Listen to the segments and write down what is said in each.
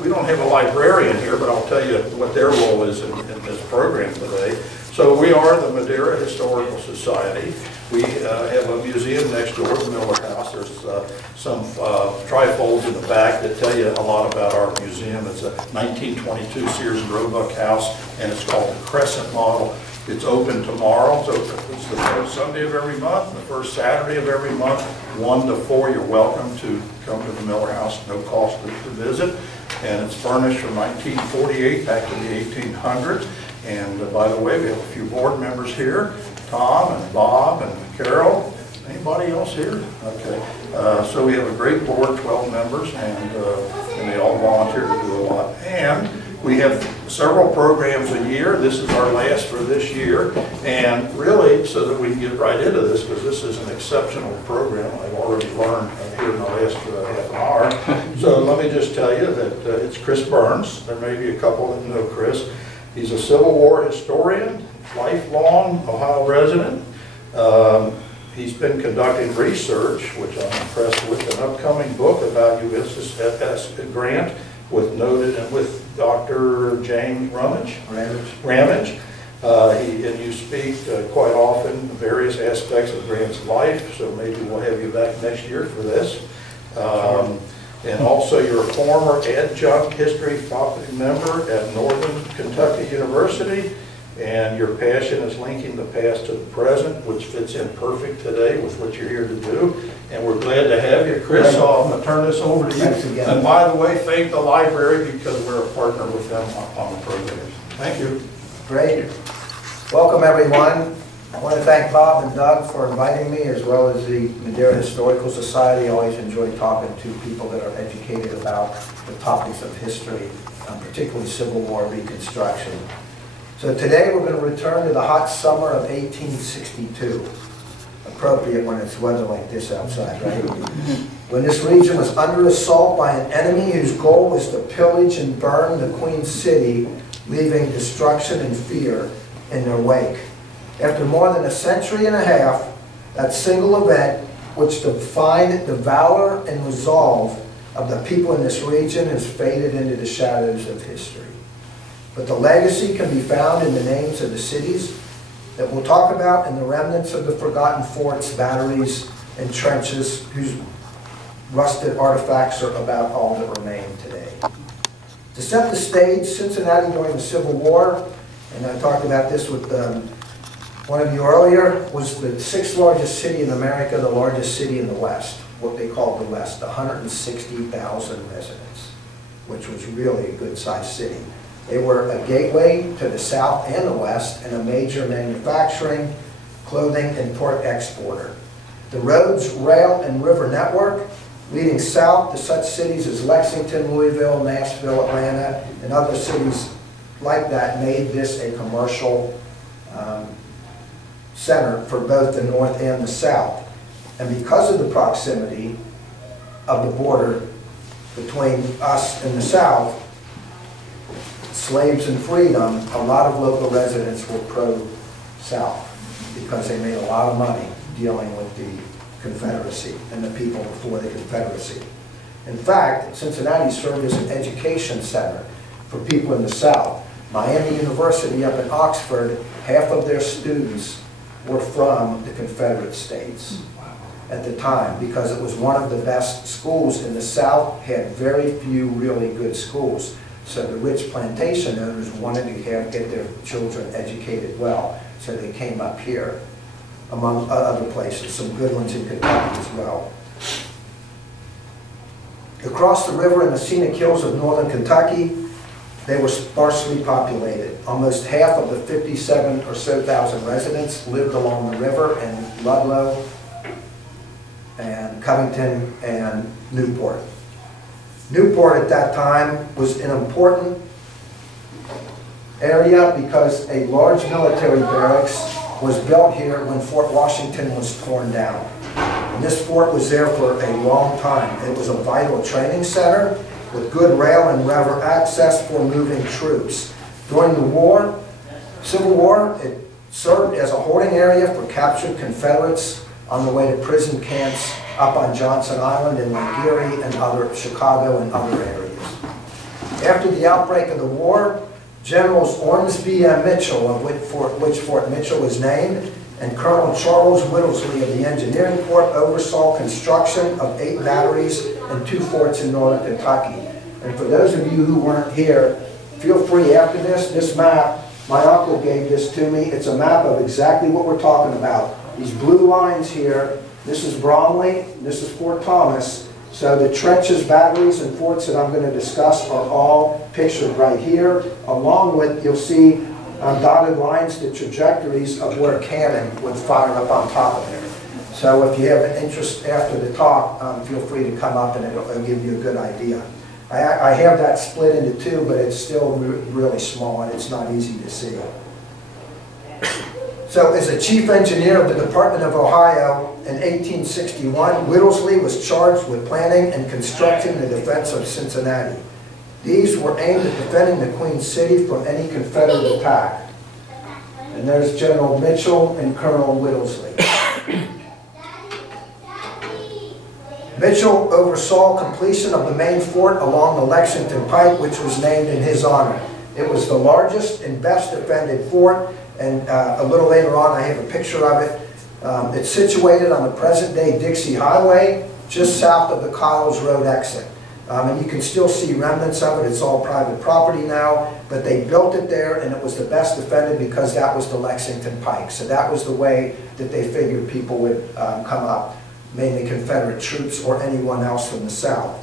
we don't have a librarian here, but I'll tell you what their role is in this program today. So we are the Madeira Historical Society. We have a museum next door, the Miller House. There's some trifolds in the back that tell you a lot about our museum. It's a 1922 Sears and Roebuck house, and it's called the Crescent Model. It's open tomorrow, so it's the first Sunday of every month, the first Saturday of every month, 1 to 4. You're welcome to come to the Miller House, no cost to visit. And it's furnished from 1948 back to the 1800s. And by the way, we have a few board members here, Tom and Bob and Carol. Anybody else here? Okay. So we have a great board, 12 members, and they all volunteer to do a lot. And we have several programs a year. This is our last for this year. And really, so that we can get right into this, because this is an exceptional program, I've already learned here in the last half an hour. So let me just tell you that it's Chris Burns. There may be a couple that know Chris. He's a Civil War historian, lifelong Ohio resident. He's been conducting research, which I'm impressed with, an upcoming book about USS Grant with Dr. James Ramage. And you speak quite often various aspects of Grant's life, so maybe we'll have you back next year for this. And also you're a former adjunct history faculty member at Northern Kentucky University, and your passion is linking the past to the present, which fits in perfect today with what you're here to do. And we're glad to have you, Chris. So I'm going to turn this over to you. Thanks again. And by the way, thank the library because we're a partner with them on the program. Thank you. Great. Welcome, everyone. I want to thank Bob and Doug for inviting me, as well as the Madeira Historical Society. I always enjoy talking to people that are educated about the topics of history, particularly Civil War Reconstruction. So today we're going to return to the hot summer of 1862. Appropriate when it's weather like this outside, right? When this region was under assault by an enemy whose goal was to pillage and burn the Queen City, leaving destruction and fear in their wake. After more than a century and a half, that single event, which defined the valor and resolve of the people in this region, has faded into the shadows of history. But the legacy can be found in the names of the cities that we'll talk about, and the remnants of the forgotten forts, batteries, and trenches whose rusted artifacts are about all that remain today. To set the stage, Cincinnati during the Civil War, and I talked about this with one of you earlier, was the 6th largest city in America, the largest city in the West, what they called the West, 160,000 residents, which was really a good-sized city. They were a gateway to the South and the West, and a major manufacturing, clothing, and port exporter. The roads, rail, and river network leading south to such cities as Lexington, Louisville, Nashville, Atlanta, and other cities like that made this a commercial center for both the North and the South. And because of the proximity of the border between us and the South, slaves and freedom, a lot of local residents were pro-South because they made a lot of money dealing with the Confederacy and the people before the Confederacy. In fact, Cincinnati served as an education center for people in the South. Miami University up in Oxford, half of their students were from the Confederate States at the time, because it was one of the best schools in the South, had very few really good schools. So the rich plantation owners wanted to get their children educated well, so they came up here, among other places, some good ones in Kentucky as well. Across the river in the scenic hills of northern Kentucky, they were sparsely populated. Almost half of the 57 or so thousand residents lived along the river in Ludlow and Covington and Newport. Newport at that time was an important area because a large military barracks was built here when Fort Washington was torn down. And this fort was there for a long time. It was a vital training center with good rail and river access for moving troops. During the war, Civil War, it served as a holding area for captured Confederates on the way to prison camps up on Johnson Island in Lake Erie and Chicago and other areas. After the outbreak of the war, Generals Ormsby and Mitchell, of which Fort Mitchell is named, and Colonel Charles Whittlesey of the Engineering Corps oversaw construction of 8 batteries and 2 forts in northern Kentucky. And for those of you who weren't here, feel free after this map, my uncle gave this to me. It's a map of exactly what we're talking about. These blue lines here, this is Bromley, this is Fort Thomas. So the trenches, batteries, and forts that I'm going to discuss are all pictured right here, along with, you'll see dotted lines, the trajectories of where cannon would fire up on top of there. So if you have an interest after the talk, feel free to come up and it'll give you a good idea. I have that split into 2, but it's still really small and it's not easy to see. So as a chief engineer of the Department of Ohio in 1861, Whittlesey was charged with planning and constructing the defense of Cincinnati. These were aimed at defending the Queen City from any Confederate attack. And there's General Mitchell and Colonel Whittlesey. Mitchell oversaw completion of the main fort along the Lexington Pike, which was named in his honor. It was the largest and best defended fort, and a little later on I have a picture of it. It's situated on the present-day Dixie Highway, just south of the Kyles Road exit. And you can still see remnants of it. It's all private property now, but they built it there and it was the best defended because that was the Lexington Pike. So that was the way that they figured people would come up, mainly Confederate troops or anyone else from the South.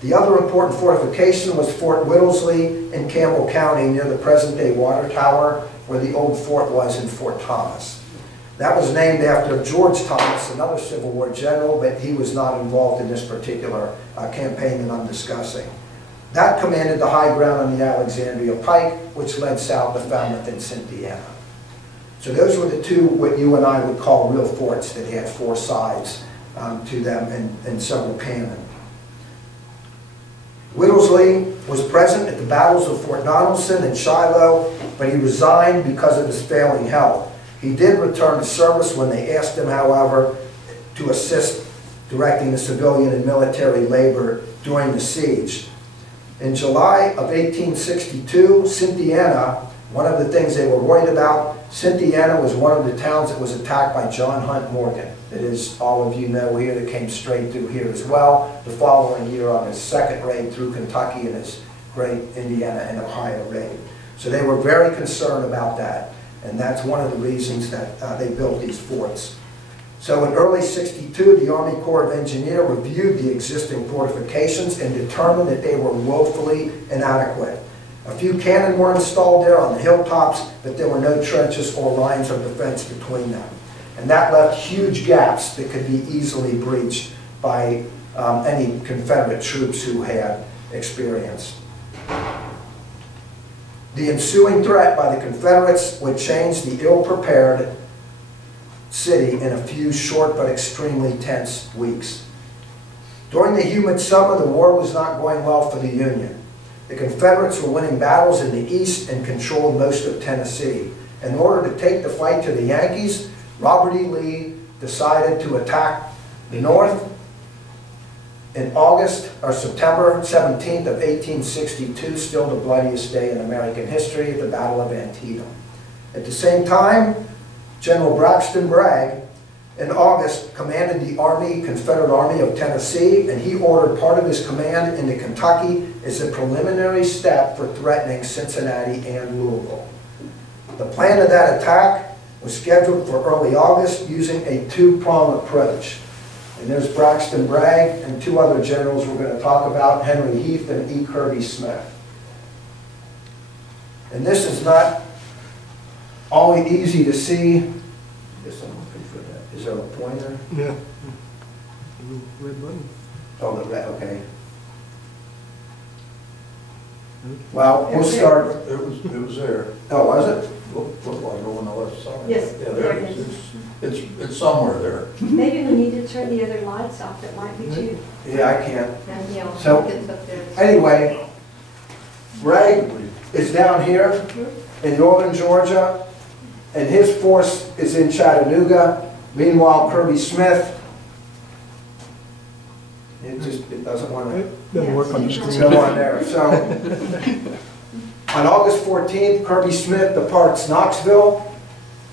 The other important fortification was Fort Whittlesey in Campbell County near the present-day water tower where the old fort was in Fort Thomas. That was named after George Thomas, another Civil War general, but he was not involved in this particular campaign that I'm discussing. That commanded the high ground on the Alexandria Pike, which led south to Falmouth and Cynthiana. So those were the 2 what you and I would call real forts that had 4 sides to them and several cannon. Whittlesey was present at the battles of Fort Donelson and Shiloh, but he resigned because of his failing health. He did return to service when they asked him, however, to assist directing the civilian and military labor during the siege. In July of 1862, Cynthiana, one of the things they were worried about, Cynthiana was one of the towns that was attacked by John Hunt Morgan. That is, all of you know here, that came straight through here as well, the following year on his 2nd raid through Kentucky and his great Indiana and Ohio raid. So they were very concerned about that. And that's one of the reasons that they built these forts. So in early '62, the Army Corps of Engineers reviewed the existing fortifications and determined that they were woefully inadequate. A few cannon were installed there on the hilltops, but there were no trenches or lines of defense between them. And that left huge gaps that could be easily breached by any Confederate troops who had experience. The ensuing threat by the Confederates would change the ill-prepared city in a few short but extremely tense weeks. During the humid summer, the war was not going well for the Union. The Confederates were winning battles in the east and controlled most of Tennessee. In order to take the fight to the Yankees, Robert E. Lee decided to attack the north in August or September 17th of 1862, still the bloodiest day in American history, at the Battle of Antietam. At the same time, General Braxton Bragg in August commanded the Confederate Army of Tennessee, and he ordered part of his command into Kentucky as a preliminary step for threatening Cincinnati and Louisville. The plan of that attack was scheduled for early August using a 2-pronged approach. And there's Braxton Bragg and 2 other generals we're going to talk about, Henry Heath and E. Kirby Smith. And this is not always easy to see. I guess I'm looking for that. Is there a pointer? Yeah. Red button. Oh, the red, okay. Well, we'll start. It was there. Oh, was it? Looked like over on the left side. Yes, Yeah, there it is. It's somewhere there. Maybe we need to turn the other lights off, that might be too. Yeah, I can't. And, you know, So, it's up there. Anyway, Bragg is down here in northern Georgia, and his force is in Chattanooga. Meanwhile, Kirby Smith It doesn't want to It doesn't work on the screen. go on there. So, on August 14th, Kirby Smith departs Knoxville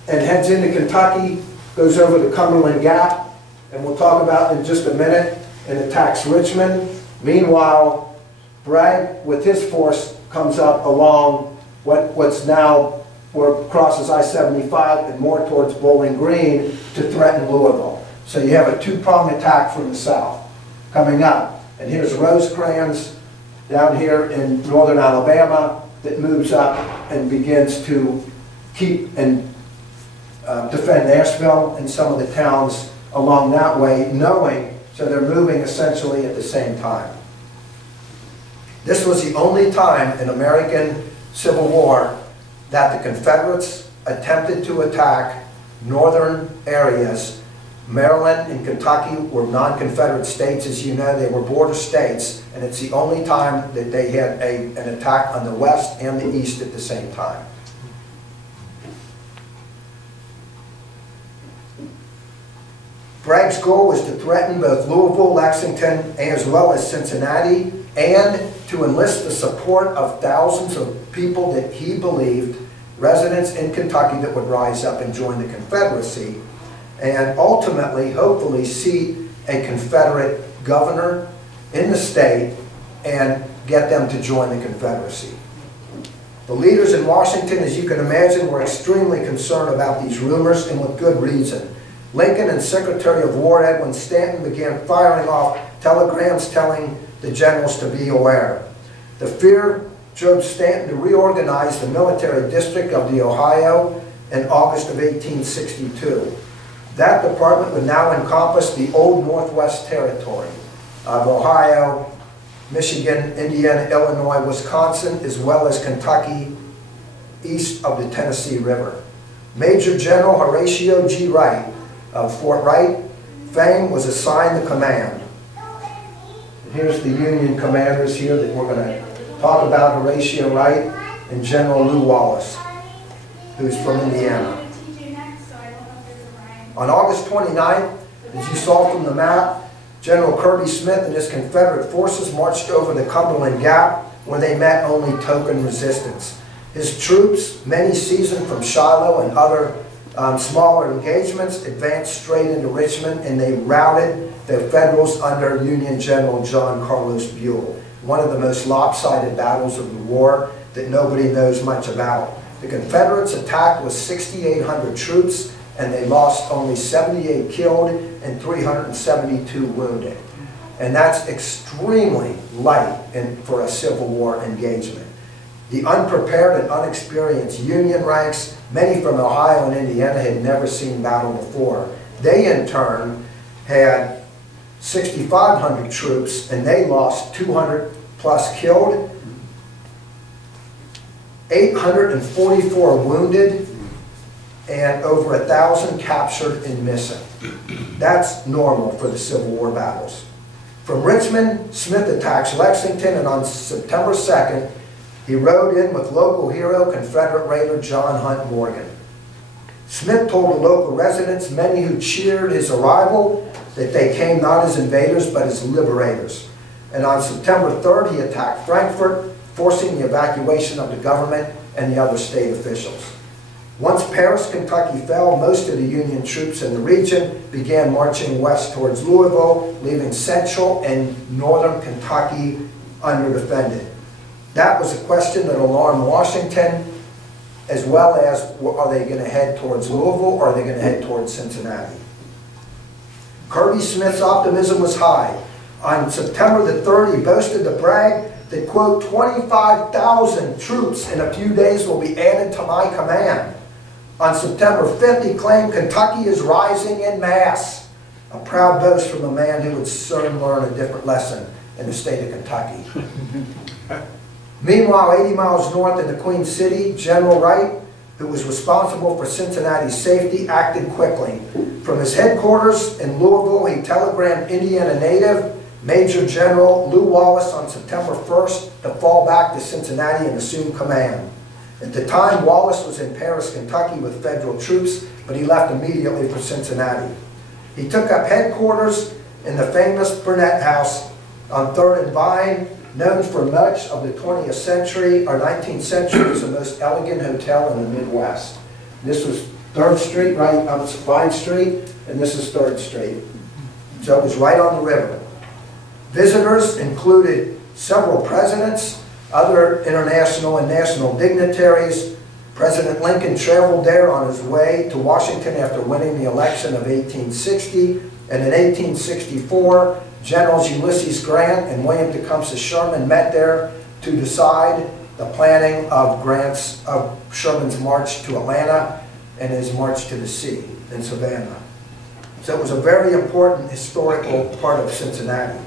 and heads into Kentucky, goes over the Cumberland Gap, and we'll talk about in just a minute, and attacks Richmond. Meanwhile, Bragg, with his force, comes up along what's now, where crosses I-75 and more towards Bowling Green to threaten Louisville. So you have a two-pronged attack from the south coming up. And here's Rosecrans down here in northern Alabama that moves up and begins to keep and defend Nashville and some of the towns along that way, knowing, so they're moving essentially at the same time. This was the only time in American Civil War that the Confederates attempted to attack northern areas. Maryland and Kentucky were non-Confederate states, as you know. They were border states, and it's the only time that they had an attack on the west and the east at the same time. Bragg's goal was to threaten both Louisville, Lexington, as well as Cincinnati, and to enlist the support of thousands of people that he believed, residents in Kentucky, that would rise up and join the Confederacy, and ultimately, hopefully, seat a Confederate governor in the state and get them to join the Confederacy. The leaders in Washington, as you can imagine, were extremely concerned about these rumors, and with good reason. Lincoln and Secretary of War Edwin Stanton began firing off telegrams telling the generals to be aware. The fear drove Stanton to reorganize the military district of the Ohio in August of 1862. That department would now encompass the old Northwest Territory of Ohio, Michigan, Indiana, Illinois, Wisconsin, as well as Kentucky, east of the Tennessee River. Major General Horatio G. Wright of Fort Wright fame was assigned the command. And here's the Union commanders here that we're going to talk about: Horatio Wright and General Lew Wallace, who's from Indiana. On August 29th, as you saw from the map, General Kirby Smith and his Confederate forces marched over the Cumberland Gap, where they met only token resistance. His troops, many seasoned from Shiloh and other smaller engagements, advanced straight into Richmond, and they routed the Federals under Union General John Carlos Buell. One of the most lopsided battles of the war that nobody knows much about. The Confederates attacked with 6,800 troops, and they lost only 78 killed and 372 wounded. And that's extremely light for a Civil War engagement. The unprepared and unexperienced Union ranks, many from Ohio and Indiana, had never seen battle before. They, in turn, had 6,500 troops, and they lost 200 plus killed, 844 wounded, and over 1,000 captured and missing. That's normal for the Civil War battles. From Richmond, Smith attacks Lexington, and on September 2nd, he rode in with local hero, Confederate raider John Hunt Morgan. Smith told the local residents, many who cheered his arrival, that they came not as invaders but as liberators. And on September 3rd, he attacked Frankfort, forcing the evacuation of the government and the other state officials. Once Paris, Kentucky fell, most of the Union troops in the region began marching west towards Louisville, leaving central and northern Kentucky underdefended. That was a question that alarmed Washington, as well as, are they going to head towards Louisville or are they going to head towards Cincinnati? Kirby Smith's optimism was high. On September the 3rd, he boasted to Bragg that, quote, 25,000 troops in a few days will be added to my command. On September 5th, he claimed Kentucky is rising in mass. A proud boast from a man who would soon learn a different lesson in the state of Kentucky. Meanwhile, 80 miles north in the Queen City, General Wright, who was responsible for Cincinnati's safety, acted quickly. From his headquarters in Louisville, he telegrammed Indiana native Major General Lew Wallace on September 1st to fall back to Cincinnati and assume command. At the time, Wallace was in Paris, Kentucky with federal troops, but he left immediately for Cincinnati. He took up headquarters in the famous Burnett House on 3rd and Vine, known for much of the 20th century or 19th century as the most elegant hotel in the Midwest. This was 3rd Street, right on Vine Street, and this is 3rd Street. So it was right on the river. Visitors included several presidents, other international and national dignitaries. President Lincoln traveled there on his way to Washington after winning the election of 1860, and in 1864, Generals Ulysses Grant and William Tecumseh Sherman met there to decide the planning of Sherman's march to Atlanta and his march to the sea in Savannah. So it was a very important historical part of Cincinnati.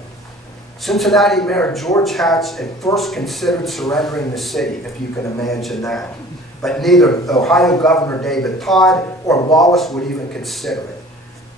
Cincinnati Mayor George Hatch at first considered surrendering the city, if you can imagine that. But neither Ohio Governor David Todd or Wallace would even consider it.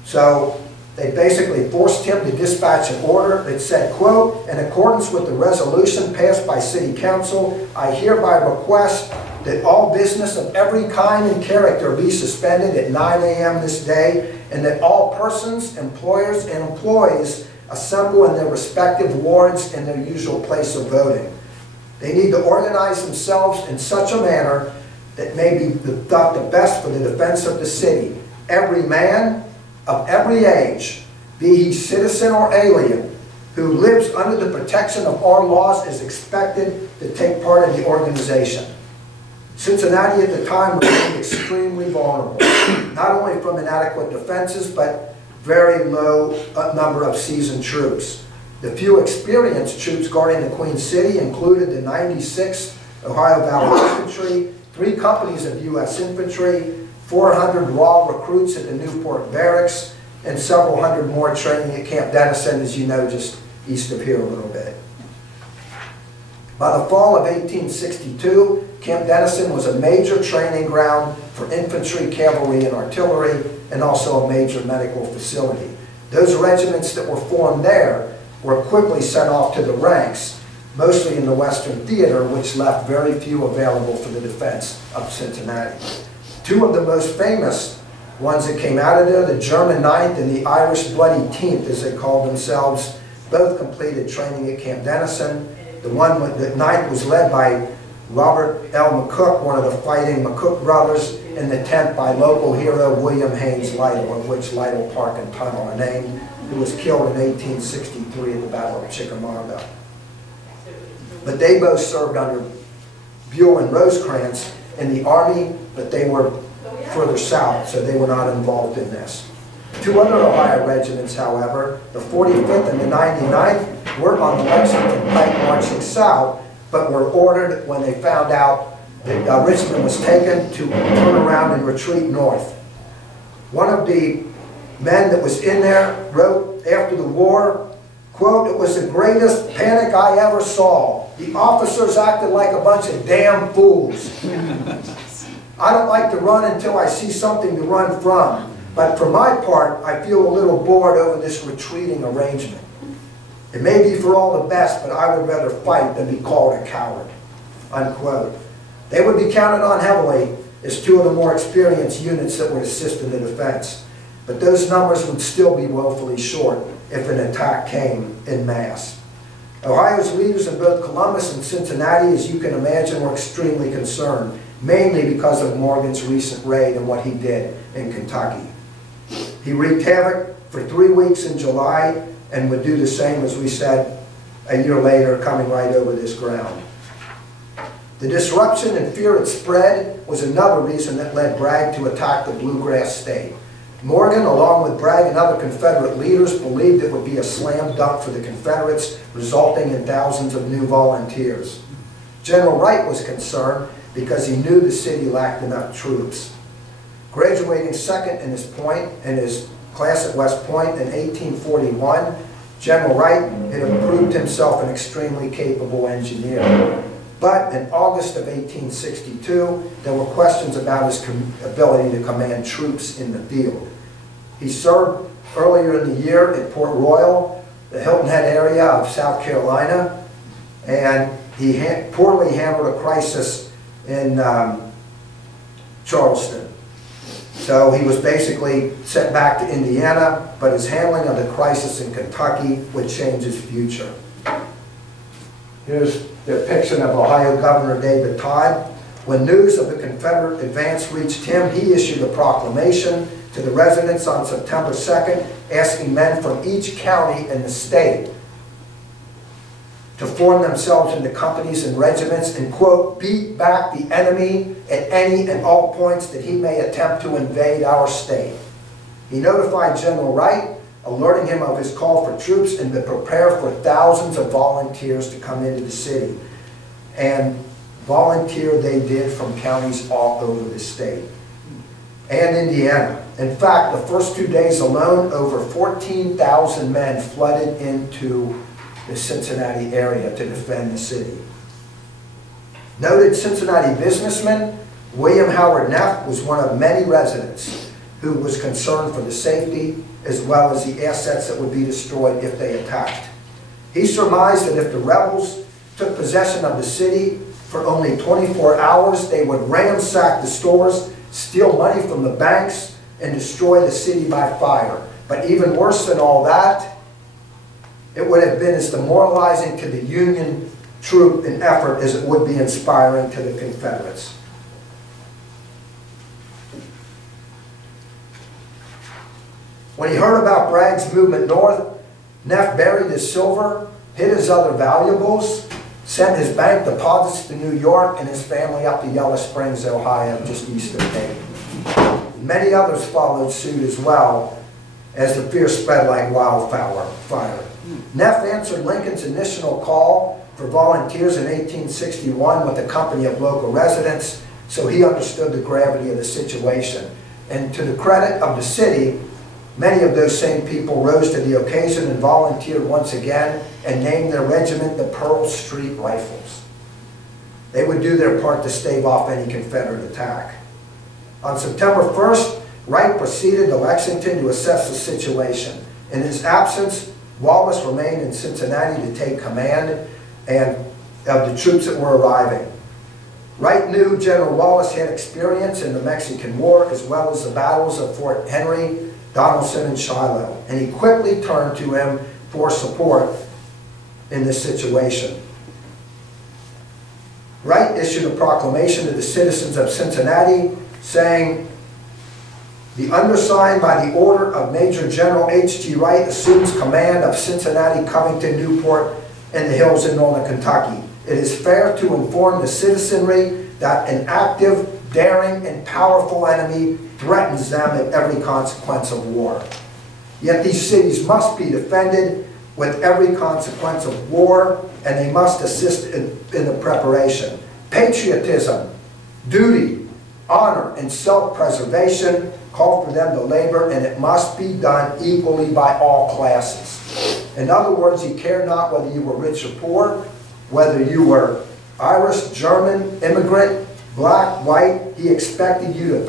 So they basically forced him to dispatch an order that said, quote, in accordance with the resolution passed by City Council, I hereby request that all business of every kind and character be suspended at 9 a.m. this day, and that all persons, employers, and employees assemble in their respective wards in their usual place of voting. They need to organize themselves in such a manner that may be thought the best for the defense of the city. Every man of every age, be he citizen or alien, who lives under the protection of our laws is expected to take part in the organization. Cincinnati at the time remained extremely vulnerable, not only from inadequate defenses, but very low number of seasoned troops. The few experienced troops guarding the Queen City included the 96th Ohio Valley Infantry, 3 companies of U.S. infantry, 400 raw recruits at the Newport Barracks, and several hundred more training at Camp Dennison, as you know, just east of here a little bit. By the fall of 1862, Camp Dennison was a major training ground for infantry, cavalry, and artillery, and also a major medical facility. Those regiments that were formed there were quickly sent off to the ranks, mostly in the Western Theater, which left very few available for the defense of Cincinnati. 2 of the most famous ones that came out of there, the German 9th and the Irish Bloody 10th, as they called themselves, both completed training at Camp Dennison. The 9th was led by Robert L. McCook, one of the fighting McCook brothers, and the 10th by local hero William Haynes Lytle, of which Lytle Park and Tunnel are named, who was killed in 1863 at the Battle of Chickamauga. But they both served under Buell and Rosecrans in the Army, but they were further south, so they were not involved in this. 2 other Ohio regiments, however, the 45th and the 99th, were on the Lexington Pike marching south, but were ordered when they found out that Richmond was taken to turn around and retreat north. One of the men that was in there wrote after the war, quote, it was the greatest panic I ever saw. The officers acted like a bunch of damn fools. I don't like to run until I see something to run from, but for my part, I feel a little bored over this retreating arrangement. It may be for all the best, but I would rather fight than be called a coward, unquote. They would be counted on heavily as 2 of the more experienced units that would assist in the defense, but those numbers would still be woefully short if an attack came en masse. Ohio's leaders in both Columbus and Cincinnati, as you can imagine, were extremely concerned, mainly because of Morgan's recent raid and what he did in Kentucky. He wreaked havoc for 3 weeks in July and would do the same, as we said, a year later, coming right over this ground. The disruption and fear it spread was another reason that led Bragg to attack the Bluegrass State. Morgan, along with Bragg and other Confederate leaders, believed it would be a slam dunk for the Confederates, resulting in thousands of new volunteers. General Wright was concerned because he knew the city lacked enough troops. Graduating second in his class at West Point in 1841, General Wright had proved himself an extremely capable engineer. But in August of 1862, there were questions about his ability to command troops in the field. He served earlier in the year at Port Royal, the Hilton Head area of South Carolina, and he poorly handled a crisis in Charleston. So he was basically sent back to Indiana, but his handling of the crisis in Kentucky would change his future. Here's the depiction of Ohio Governor David Todd. When news of the Confederate advance reached him, he issued a proclamation to the residents on September 2nd, asking men from each county in the state to form themselves into companies and regiments and, quote, beat back the enemy at any and all points that he may attempt to invade our state. He notified General Wright, alerting him of his call for troops and to prepare for thousands of volunteers to come into the city. And volunteer they did from counties all over the state and Indiana. In fact, the first 2 days alone, over 14,000 men flooded into the Cincinnati area to defend the city. Noted Cincinnati businessman William Howard Neff was one of many residents who was concerned for the safety as well as the assets that would be destroyed if they attacked. He surmised that if the rebels took possession of the city for only 24 hours, they would ransack the stores, steal money from the banks, and destroy the city by fire. But even worse than all that, it would have been as demoralizing to the Union troop and effort as it would be inspiring to the Confederates. When he heard about Bragg's movement north, Neff buried his silver, hid his other valuables, sent his bank deposits to New York, and his family up to Yellow Springs, Ohio, just east of Dayton. Many others followed suit as well as the fear spread like wildfire. Neff answered Lincoln's initial call for volunteers in 1861 with a company of local residents, so he understood the gravity of the situation. And to the credit of the city, many of those same people rose to the occasion and volunteered once again and named their regiment the Pearl Street Rifles. They would do their part to stave off any Confederate attack. On September 1st, Wright proceeded to Lexington to assess the situation. In his absence, Wallace remained in Cincinnati to take command and of the troops that were arriving. Wright knew General Wallace had experience in the Mexican War as well as the battles of Fort Henry, Donelson, and Shiloh, and he quickly turned to him for support in this situation. Wright issued a proclamation to the citizens of Cincinnati saying, "The undersigned, by the order of Major General H.G. Wright, assumes command of Cincinnati, Covington, Newport, and the hills in northern Kentucky. It is fair to inform the citizenry that an active, daring, and powerful enemy threatens them at every consequence of war. Yet these cities must be defended with every consequence of war, and they must assist in the preparation. Patriotism, duty, honor, and self-preservation call for them to labor, and it must be done equally by all classes." In other words, he cared not whether you were rich or poor, whether you were Irish, German, immigrant, black, white. He expected you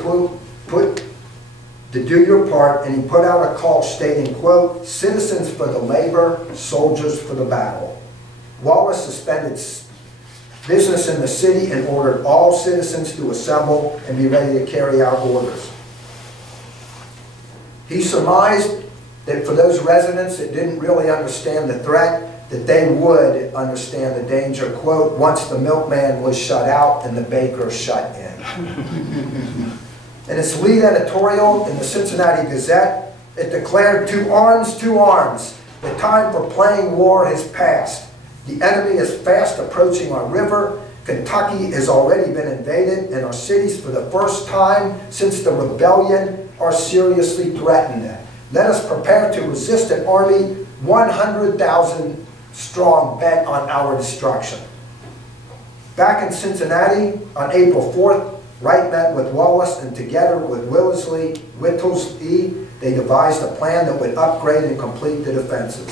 to do your part, and he put out a call stating, quote, "Citizens for the labor, soldiers for the battle." Wallace suspended business in the city and ordered all citizens to assemble and be ready to carry out orders. He surmised that for those residents that didn't really understand the threat, that they would understand the danger, quote, "once the milkman was shut out and the baker shut in." In its lead editorial in the Cincinnati Gazette, it declared, to arms, the time for playing war has passed. The enemy is fast approaching our river. Kentucky has already been invaded, and our cities for the first time since the rebellion are seriously threatened. Let us prepare to resist an army 100,000 strong bent on our destruction. Back in Cincinnati on April 4th, Wright met with Wallace, and together with Whittlesey, they devised a plan that would upgrade and complete the defenses.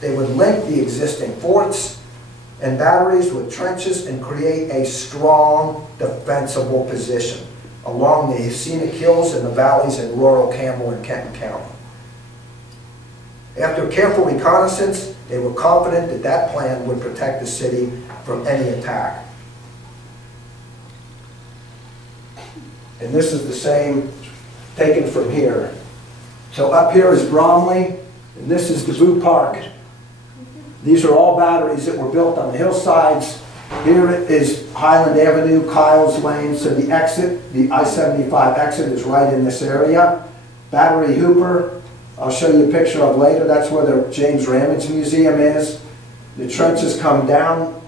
They would link the existing forts and batteries with trenches and create a strong, defensible position along the scenic hills and the valleys in rural Campbell and Kenton County. After careful reconnaissance, they were confident that that plan would protect the city from any attack. And this is the same taken from here So up here is Bromley, and this is DeVue Park. These are all batteries that were built on the hillsides. Here is Highland Avenue, Kyles Lane, so the exit, the I-75 exit is right in this area. Battery Hooper, I'll show you a picture of later, that's where the James Ramage Museum is. The trenches come down,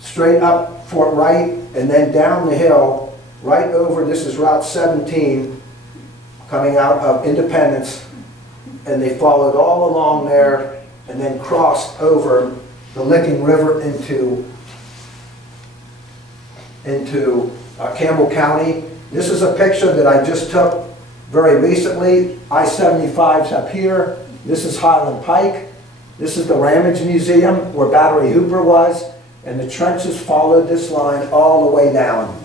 straight up Fort Wright, and then down the hill, right over, this is Route 17, coming out of Independence, and they followed all along there, and then crossed over the Licking River into Campbell County. This is a picture that I just took very recently. I-75's up here. This is Highland Pike. This is the Ramage Museum where Battery Hooper was, and the trenches followed this line all the way down.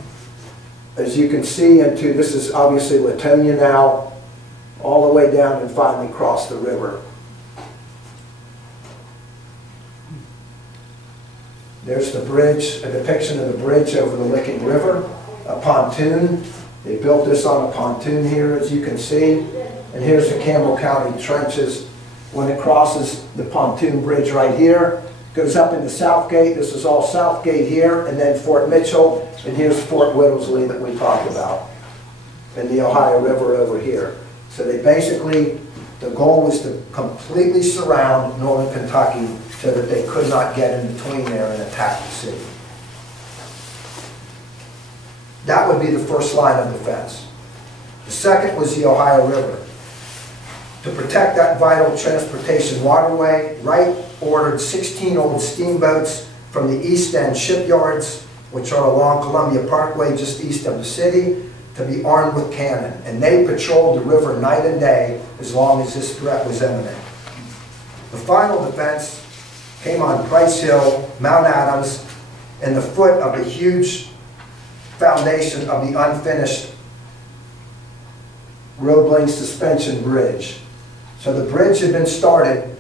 As you can see into, this is obviously Latonia now, all the way down and finally crossed the river. There's the bridge, a depiction of the bridge over the Licking River, a pontoon. They built this on a pontoon here, as you can see. And here's the Campbell County trenches when it crosses the pontoon bridge right here. Goes up into Southgate. This is all Southgate here, and then Fort Mitchell, and here's Fort Whittlesey that we talked about, and the Ohio River over here. So they basically, the goal was to completely surround northern Kentucky so that they could not get in between there and attack the city. That would be the first line of defense. The second was the Ohio River. To protect that vital transportation waterway, Wright ordered 16 old steamboats from the East End shipyards, which are along Columbia Parkway just east of the city, to be armed with cannon. And they patrolled the river night and day as long as this threat was imminent. The final defense came on Price Hill, Mount Adams, and the foot of the huge foundation of the unfinished Roebling suspension bridge. So the bridge had been started,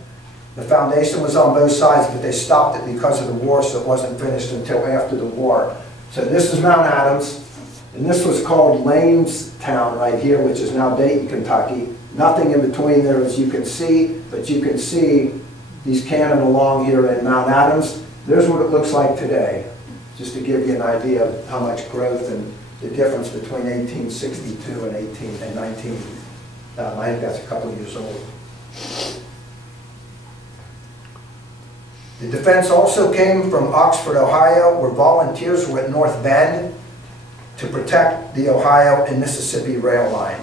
the foundation was on both sides, but they stopped it because of the war, so it wasn't finished until after the war. So this is Mount Adams, and this was called Lanestown right here, which is now Dayton, Kentucky. Nothing in between there, as you can see, but you can see these cannon along here in Mount Adams. There's what it looks like today, just to give you an idea of how much growth and the difference between 1862 and 19. I think that's a couple of years old. The defense also came from Oxford, Ohio, where volunteers were at North Bend to protect the Ohio and Mississippi rail line.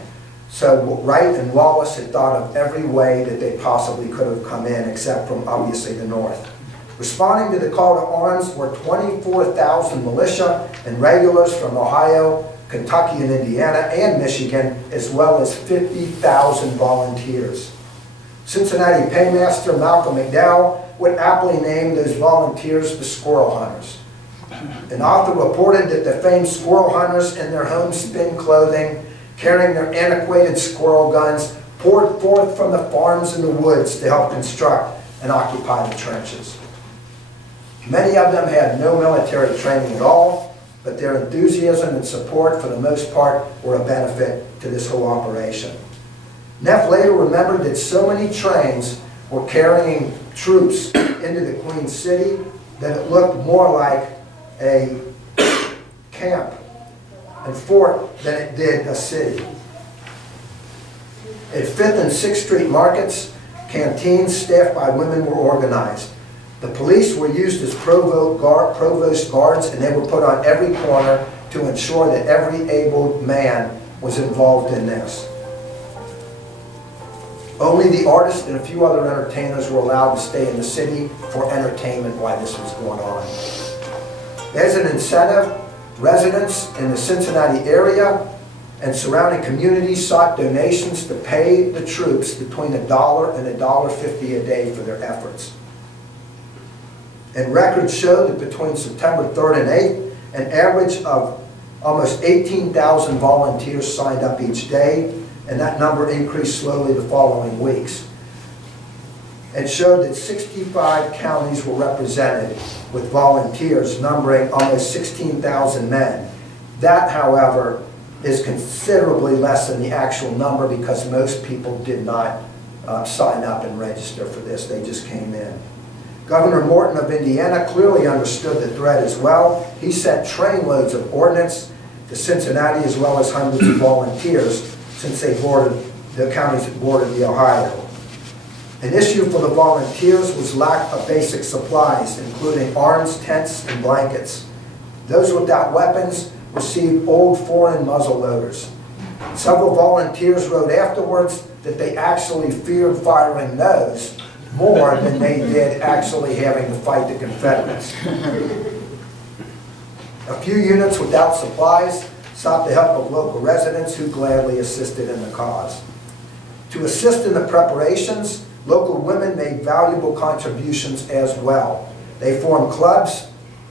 So Wright and Wallace had thought of every way that they possibly could have come in, except from obviously the north. Responding to the call to arms were 24,000 militia and regulars from Ohio, Kentucky, and Indiana, and Michigan, as well as 50,000 volunteers. Cincinnati paymaster Malcolm McDowell would aptly name those volunteers the squirrel hunters. An author reported that the famed squirrel hunters in their homespun clothing, carrying their antiquated squirrel guns, poured forth from the farms and the woods to help construct and occupy the trenches. Many of them had no military training at all, but their enthusiasm and support for the most part were a benefit to this whole operation. Neff later remembered that so many trains were carrying troops into the Queen City that it looked more like a camp and fort than it did a city. At 5th and 6th Street markets, canteens staffed by women were organized. The police were used as provost guards, and they were put on every corner to ensure that every able man was involved in this. Only the artists and a few other entertainers were allowed to stay in the city for entertainment while this was going on. As an incentive, residents in the Cincinnati area and surrounding communities sought donations to pay the troops between $1 and $1.50 a day for their efforts. And records show that between September 3rd and 8th, an average of almost 18,000 volunteers signed up each day, and that number increased slowly the following weeks. It showed that 65 counties were represented with volunteers numbering almost 16,000 men. That, however, is considerably less than the actual number because most people did not sign up and register for this. They just came in. Governor Morton of Indiana clearly understood the threat as well. He sent trainloads of ordnance to Cincinnati as well as hundreds of volunteers since they bordered the counties that bordered the Ohio. An issue for the volunteers was lack of basic supplies, including arms, tents, and blankets. Those without weapons received old foreign muzzle loaders. Several volunteers wrote afterwards that they actually feared firing those more than they did actually having to fight the Confederates. A few units without supplies sought the help of local residents who gladly assisted in the cause. To assist in the preparations, local women made valuable contributions as well. They formed clubs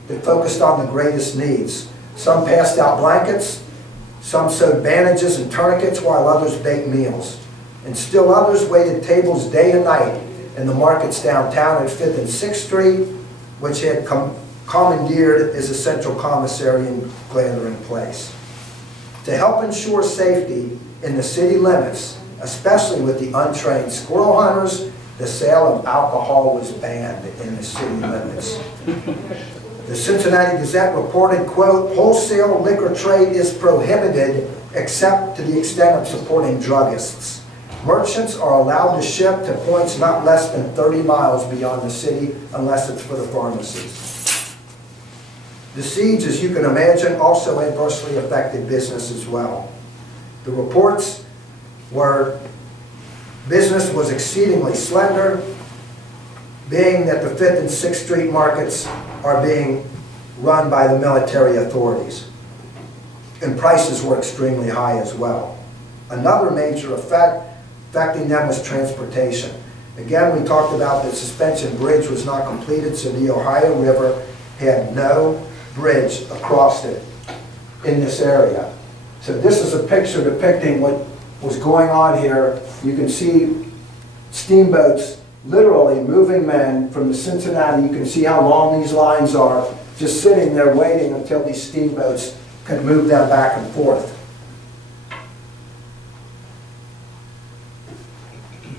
that focused on the greatest needs. Some passed out blankets, some sewed bandages and tourniquets, while others baked meals. And still others waited tables day and night in the markets downtown at 5th and 6th Street, which had commandeered as a central commissary and gathering place. To help ensure safety in the city limits, especially with the untrained squirrel hunters, the sale of alcohol was banned in the city limits. The Cincinnati Gazette reported, quote, "Wholesale liquor trade is prohibited except to the extent of supporting druggists. Merchants are allowed to ship to points not less than 30 miles beyond the city unless it's for the pharmacies." The siege, as you can imagine, also adversely affected business as well. The reports were business was exceedingly slender, being that the 5th and 6th Street markets are being run by the military authorities. And prices were extremely high as well. Another major affecting them was transportation. Again, we talked about the suspension bridge was not completed, so the Ohio River had no bridge across it in this area. So this is a picture depicting what was going on here. You can see steamboats literally moving men from the Cincinnati. You can see how long these lines are, just sitting there waiting until these steamboats can move them back and forth.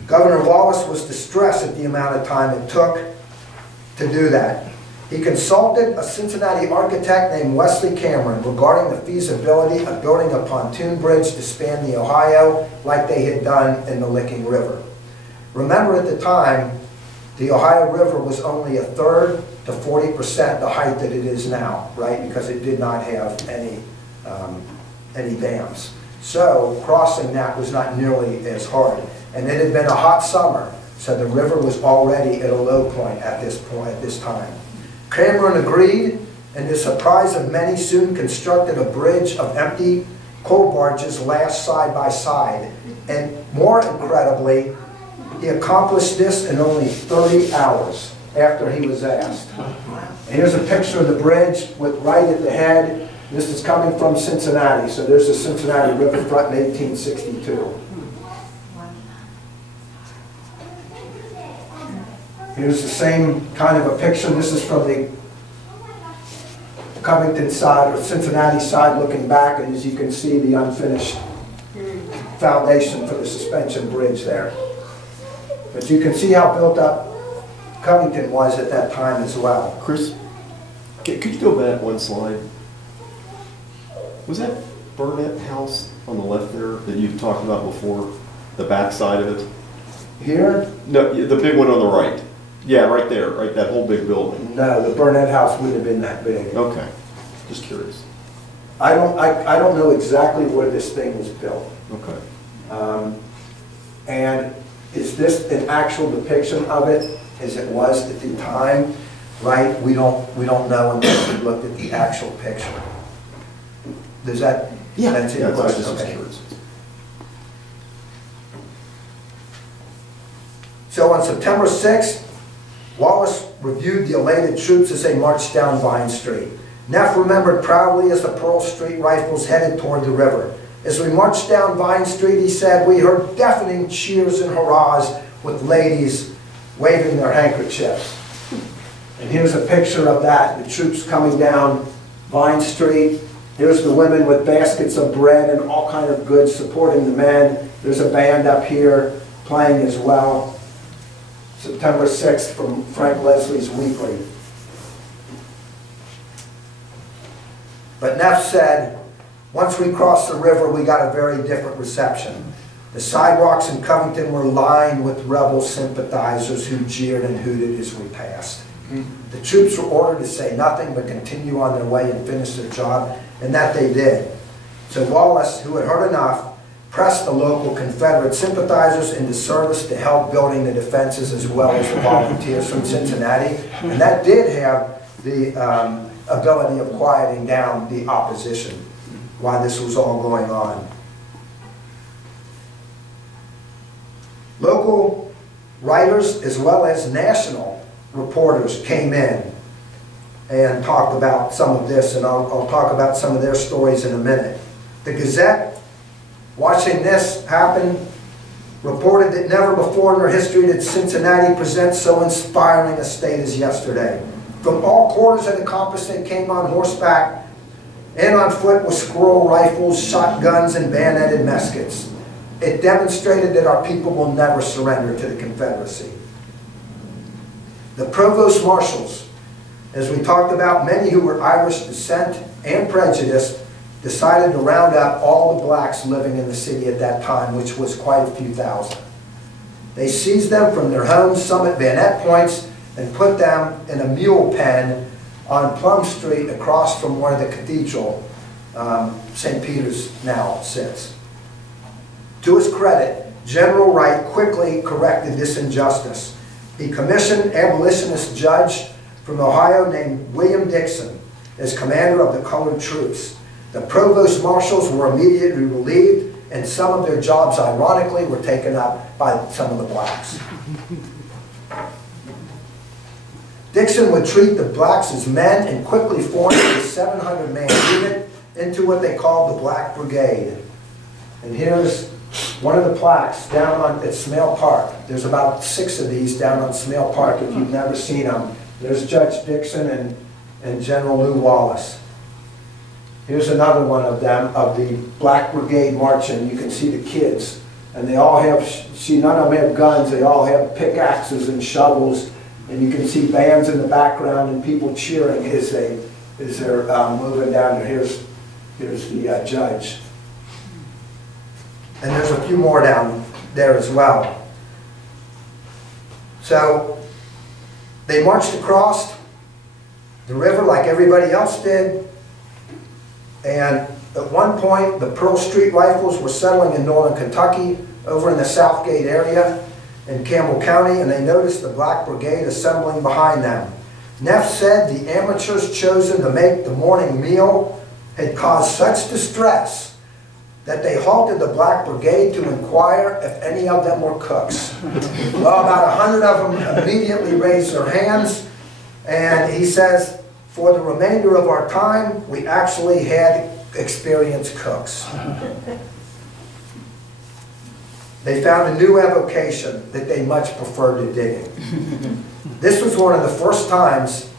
Governor Wallace was distressed at the amount of time it took to do that. He consulted a Cincinnati architect named Wesley Cameron regarding the feasibility of building a pontoon bridge to span the Ohio like they had done in the Licking River. Remember, at the time, the Ohio River was only 1/3 to 40% the height that it is now, right? Because it did not have any dams. So crossing that was not nearly as hard. And it had been a hot summer, so the river was already at a low point at this time. Cameron agreed, and to the surprise of many, soon constructed a bridge of empty coal barges lashed side by side. And more incredibly, he accomplished this in only 30 hours after he was asked. And here's a picture of the bridge with right at the head. This is coming from Cincinnati, so there's the Cincinnati riverfront in 1862. Here's the same kind of a picture. This is from the Covington side or Cincinnati side looking back, and as you can see, the unfinished foundation for the suspension bridge there. But you can see how built up Covington was at that time as well. Chris, could you go back one slide? Was that Burnett House on the left there that you talked about before? The back side of it? Here? No, the big one on the right. Yeah, right there, right, that whole big building. No, the Burnett House wouldn't have been that big. Okay, just curious. I don't know exactly where this thing was built. Okay. And is this an actual depiction of it as it was at the time? Right? We don't know unless we looked at the actual picture. Does that answer your question? Okay. So on September 6th, Wallace reviewed the elated troops as they marched down Vine Street. Neff remembered proudly as the Pearl Street Rifles headed toward the river. As we marched down Vine Street, he said, we heard deafening cheers and hurrahs with ladies waving their handkerchiefs. And here's a picture of that, the troops coming down Vine Street. Here's the women with baskets of bread and all kind of goods supporting the men. There's a band up here playing as well. September 6th from Frank Leslie's Weekly. But Neff said, once we crossed the river, we got a very different reception. The sidewalks in Covington were lined with rebel sympathizers who jeered and hooted as we passed. The troops were ordered to say nothing but continue on their way and finish their job, and that they did. So Wallace, who had heard enough, pressed the local Confederate sympathizers into service to help building the defenses as well as the volunteers from Cincinnati, and that did have the ability of quieting down the opposition while this was all going on. Local writers as well as national reporters came in and talked about some of this, and I'll talk about some of their stories in a minute. The Gazette, watching this happen, reported that never before in their history did Cincinnati present so inspiring a state as yesterday. From all quarters of the compass they came on horseback and on foot with squirrel rifles, shotguns, and bayoneted muskets. It demonstrated that our people will never surrender to the Confederacy. The provost marshals, as we talked about, many who were Irish descent and prejudiced, decided to round up all the blacks living in the city at that time, which was quite a few thousand. They seized them from their homes, some at bayonet points, and put them in a mule pen on Plum Street across from where the cathedral, St. Peter's, now sits. To his credit, General Wright quickly corrected this injustice. He commissioned an abolitionist judge from Ohio named William Dixon as commander of the colored troops. The provost marshals were immediately relieved, and some of their jobs, ironically, were taken up by some of the blacks. Dixon would treat the blacks as men and quickly formed a 700-man unit into what they called the Black Brigade. And here's one of the plaques down at Smale Park. There's about 6 of these down on Smale Park if you've never seen them. There's Judge Dixon and General Lew Wallace. Here's another one of them, of the Black Brigade marching. You can see the kids. And they all have, none of them have guns. They all have pickaxes and shovels. And you can see bands in the background and people cheering as they're moving down there. Here's the judge. And there's a few more down there as well. So they marched across the river like everybody else did. And at one point, the Pearl Street Rifles were settling in northern Kentucky, over in the Southgate area in Campbell County, and they noticed the Black Brigade assembling behind them. Neff said the amateurs chosen to make the morning meal had caused such distress that they halted the Black Brigade to inquire if any of them were cooks. Well, about 100 of them immediately raised their hands, and he says, for the remainder of our time, we actually had experienced cooks. They found a new avocation that they much preferred to digging. This was one of the first times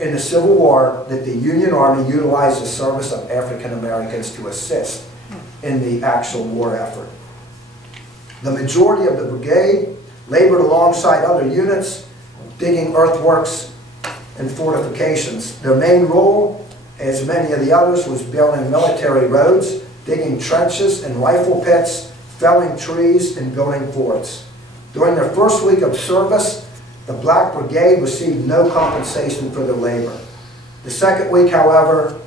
in the Civil War that the Union Army utilized the service of African Americans to assist in the actual war effort. The majority of the brigade labored alongside other units, digging earthworks and fortifications. Their main role, as many of the others, was building military roads, digging trenches and rifle pits, felling trees, and building forts. During their first week of service, the Black Brigade received no compensation for their labor. The second week, however,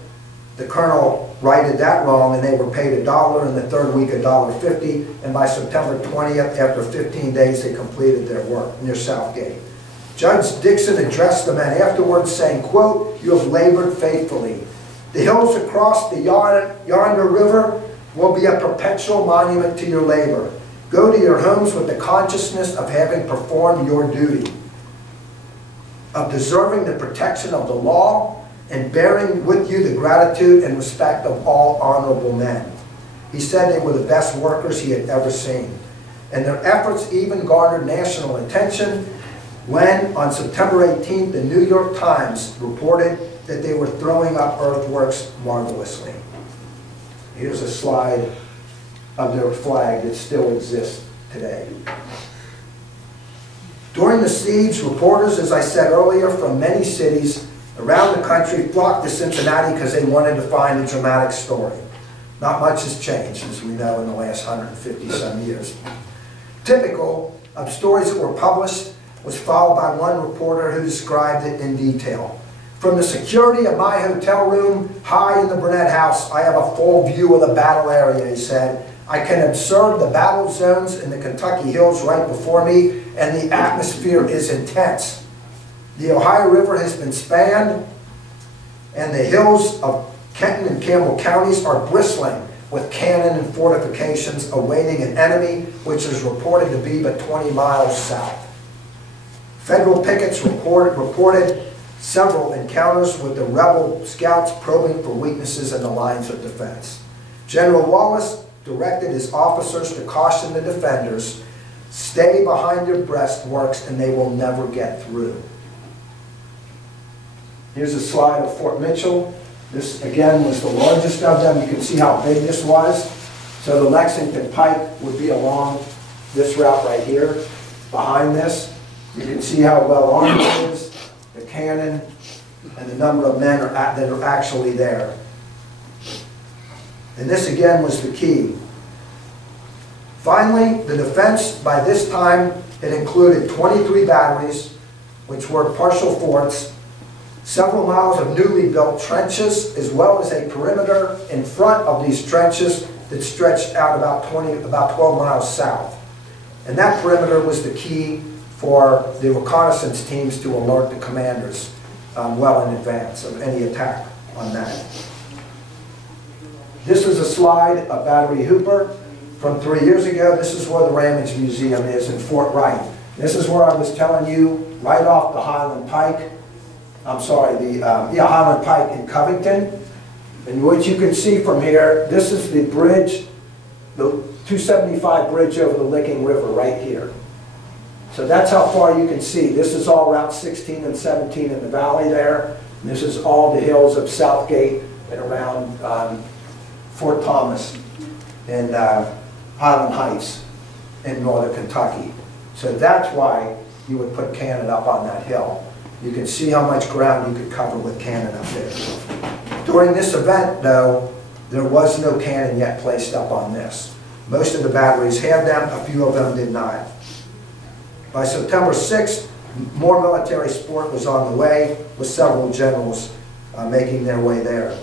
the colonel righted that wrong, and they were paid $1, and the third week $1.50, and by September 20th, after 15 days, they completed their work near Southgate. Judge Dixon addressed the men afterwards, saying, quote, "You have labored faithfully. The hills across the yonder river will be a perpetual monument to your labor. Go to your homes with the consciousness of having performed your duty, of deserving the protection of the law, and bearing with you the gratitude and respect of all honorable men." He said they were the best workers he had ever seen. And their efforts even garnered national attention when, on September 18th, the New York Times reported that they were throwing up earthworks marvelously. Here's a slide of their flag that still exists today. During the siege, reporters, as I said earlier, from many cities around the country flocked to Cincinnati because they wanted to find a dramatic story. Not much has changed, as we know, in the last 150-some years. Typical of stories that were published was followed by one reporter who described it in detail. From the security of my hotel room, high in the Burnett House, I have a full view of the battle area, he said. I can observe the battle zones in the Kentucky hills right before me, and the atmosphere is intense. The Ohio River has been spanned, and the hills of Kenton and Campbell counties are bristling with cannon and fortifications awaiting an enemy which is reported to be but 20 miles south. Federal pickets reported several encounters with the rebel scouts probing for weaknesses in the lines of defense. General Wallace directed his officers to caution the defenders, stay behind their breastworks and they will never get through. Here's a slide of Fort Mitchell. This again was the largest of them. You can see how big this was. So the Lexington Pike would be along this route right here, behind this. You can see how well armed it is, the cannon, and the number of men that are actually there. And this again was the key. Finally, the defense by this time, it included 23 batteries, which were partial forts, several miles of newly built trenches, as well as a perimeter in front of these trenches that stretched out about 12 miles south. And that perimeter was the key for the reconnaissance teams to alert the commanders well in advance of any attack on that. This is a slide of Battery Hooper from 3 years ago. This is where the Ramage Museum is in Fort Wright. This is where I was telling you, right off the Highland Pike. I'm sorry, the Highland Pike in Covington. And what you can see from here, this is the bridge, the 275 bridge over the Licking River right here. So that's how far you can see. This is all Route 16 and 17 in the valley there. And this is all the hills of Southgate and around Fort Thomas and Highland Heights in northern Kentucky. So that's why you would put cannon up on that hill. You can see how much ground you could cover with cannon up there. During this event, though, there was no cannon yet placed up on this. Most of the batteries had them, a few of them did not. By September 6th, more military sport was on the way, with several generals making their way there.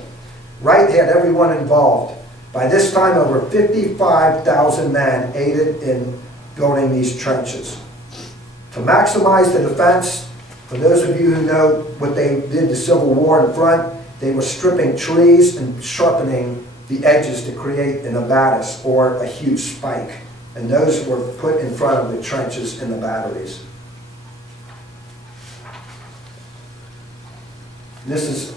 Wright had everyone involved. By this time, over 55,000 men aided in building these trenches. To maximize the defense, for those of you who know what they did the Civil War in front, they were stripping trees and sharpening the edges to create an abatis or a huge spike. And those were put in front of the trenches in the batteries. This is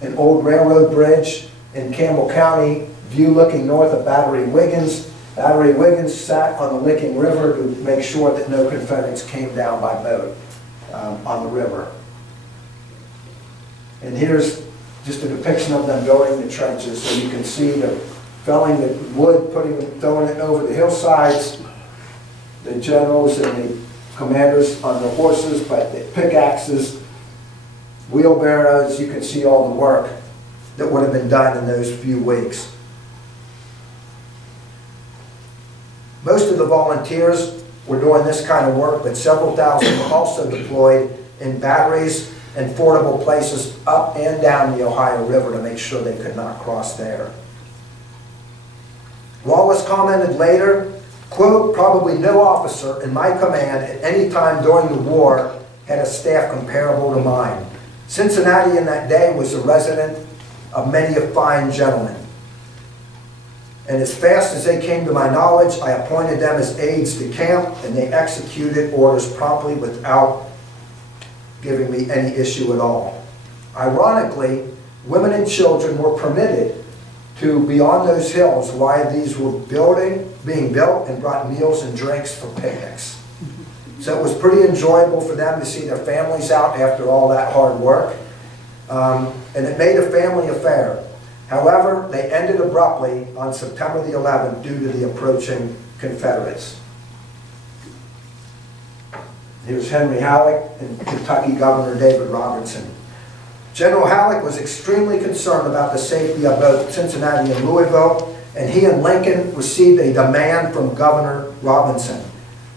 an old railroad bridge in Campbell County, view looking north of Battery Wiggins. Battery Wiggins sat on the Licking River to make sure that no Confederates came down by boat on the river. And here's just a depiction of them building the trenches, so you can see the felling the wood, throwing it over the hillsides, the generals and the commanders on their horses, but the pickaxes, wheelbarrows, you can see all the work that would have been done in those few weeks. Most of the volunteers were doing this kind of work, but several thousand were also deployed in batteries and fordable places up and down the Ohio River to make sure they could not cross there. Wallace commented later, quote, "Probably no officer in my command at any time during the war had a staff comparable to mine. Cincinnati in that day was the resident of many a fine gentleman. And as fast as they came to my knowledge, I appointed them as aides de camp, and they executed orders promptly without giving me any issue at all." Ironically, women and children were permitted to be on those hills while these were being built, and brought meals and drinks for picnics. So it was pretty enjoyable for them to see their families out after all that hard work. and it made a family affair. However, they ended abruptly on September the 11th due to the approaching Confederates. Here's Henry Halleck and Kentucky Governor David Robertson. General Halleck was extremely concerned about the safety of both Cincinnati and Louisville, and he and Lincoln received a demand from Governor Robinson.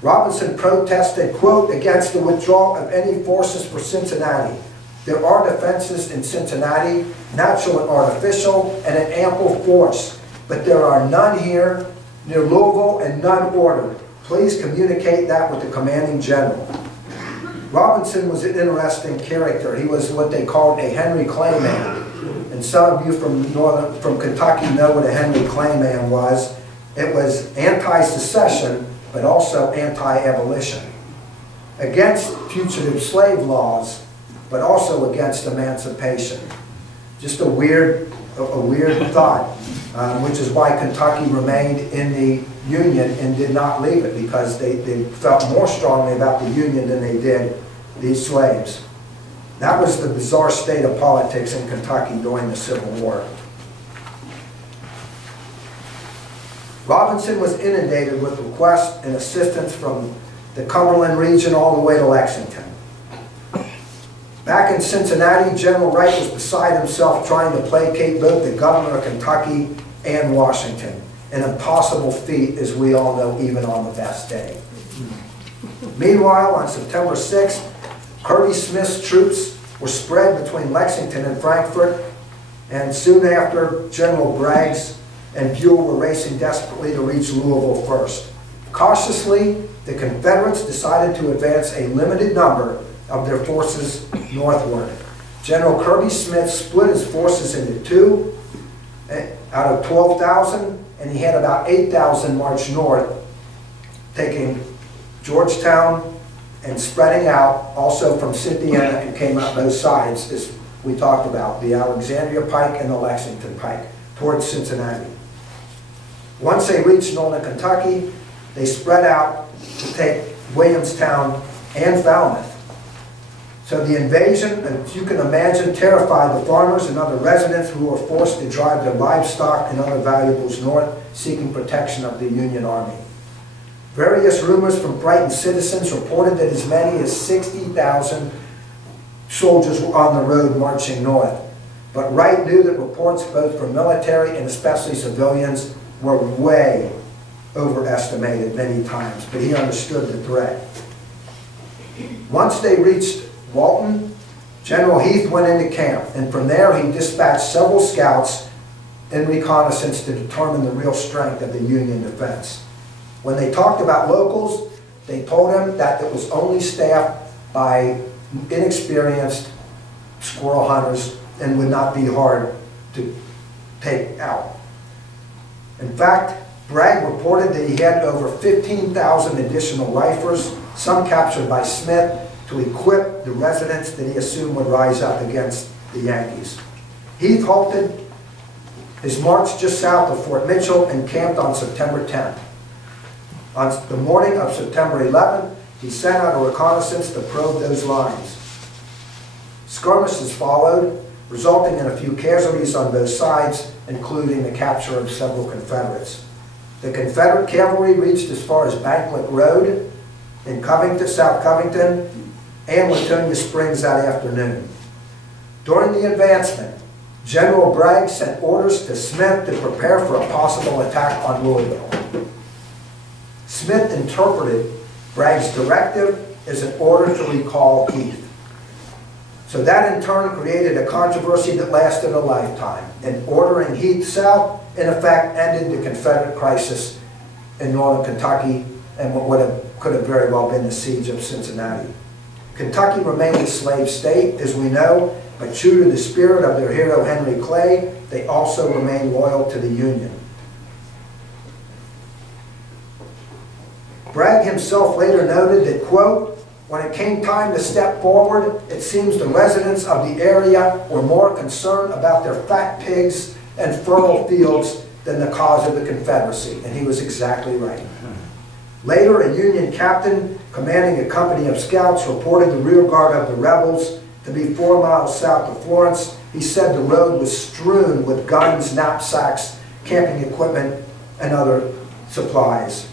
Robinson protested, quote, against the withdrawal of any forces for Cincinnati. There are defenses in Cincinnati, natural and artificial, and an ample force, but there are none here near Louisville and none ordered. Please communicate that with the commanding general. Robinson was an interesting character. He was what they called a Henry Clay man. And some of you from Kentucky know what a Henry Clay man was. It was anti-secession, but also anti-abolition. Against fugitive slave laws, but also against emancipation. Just a weird thought, which is why Kentucky remained in the Union and did not leave it, because they felt more strongly about the Union than they did these slaves. That was the bizarre state of politics in Kentucky during the Civil War. Robinson was inundated with requests and assistance from the Cumberland region all the way to Lexington. Back in Cincinnati, General Wright was beside himself trying to placate both the governor of Kentucky and Washington. An impossible feat, as we all know, even on the best day. Meanwhile, on September 6th, Kirby Smith's troops were spread between Lexington and Frankfort, and soon after, General Bragg's and Buell were racing desperately to reach Louisville first. Cautiously, the Confederates decided to advance a limited number of their forces northward. General Kirby Smith split his forces into two out of 12,000, and he had about 8,000 march north, taking Georgetown and spreading out also from Cynthia, and came up both sides, as we talked about, the Alexandria Pike and the Lexington Pike, towards Cincinnati. Once they reached Northern Kentucky, they spread out to take Williamstown and Falmouth. So the invasion, as you can imagine, terrified the farmers and other residents who were forced to drive their livestock and other valuables north, seeking protection of the Union Army. Various rumors from frightened citizens reported that as many as 60,000 soldiers were on the road marching north. But Wright knew that reports both from military and especially civilians were way overestimated many times, but he understood the threat. Once they reached Walton, General Heath went into camp, and from there he dispatched several scouts in reconnaissance to determine the real strength of the Union defense. When they talked about locals, they told him that it was only staffed by inexperienced squirrel hunters and would not be hard to take out. In fact, Bragg reported that he had over 15,000 additional rifles, some captured by Smith, to equip the residents that he assumed would rise up against the Yankees. Heath halted his march just south of Fort Mitchell and camped on September 10th. On the morning of September 11th, he sent out a reconnaissance to probe those lines. Skirmishes followed, resulting in a few casualties on both sides, including the capture of several Confederates. The Confederate cavalry reached as far as Banklick Road in Covington, South Covington, and Latonia Springs that afternoon. During the advancement, General Bragg sent orders to Smith to prepare for a possible attack on Louisville. Smith interpreted Bragg's directive as an order to recall Heath. So that in turn created a controversy that lasted a lifetime, and ordering Heath south in effect ended the Confederate crisis in northern Kentucky and what could have very well been the siege of Cincinnati. Kentucky remained a slave state, as we know, but true to the spirit of their hero Henry Clay, they also remained loyal to the Union. Bragg himself later noted that, quote, when it came time to step forward, it seems the residents of the area were more concerned about their fat pigs and fertile fields than the cause of the Confederacy. And he was exactly right. Later, a Union captain commanding a company of scouts reported the rear guard of the rebels to be 4 miles south of Florence. He said the road was strewn with guns, knapsacks, camping equipment, and other supplies.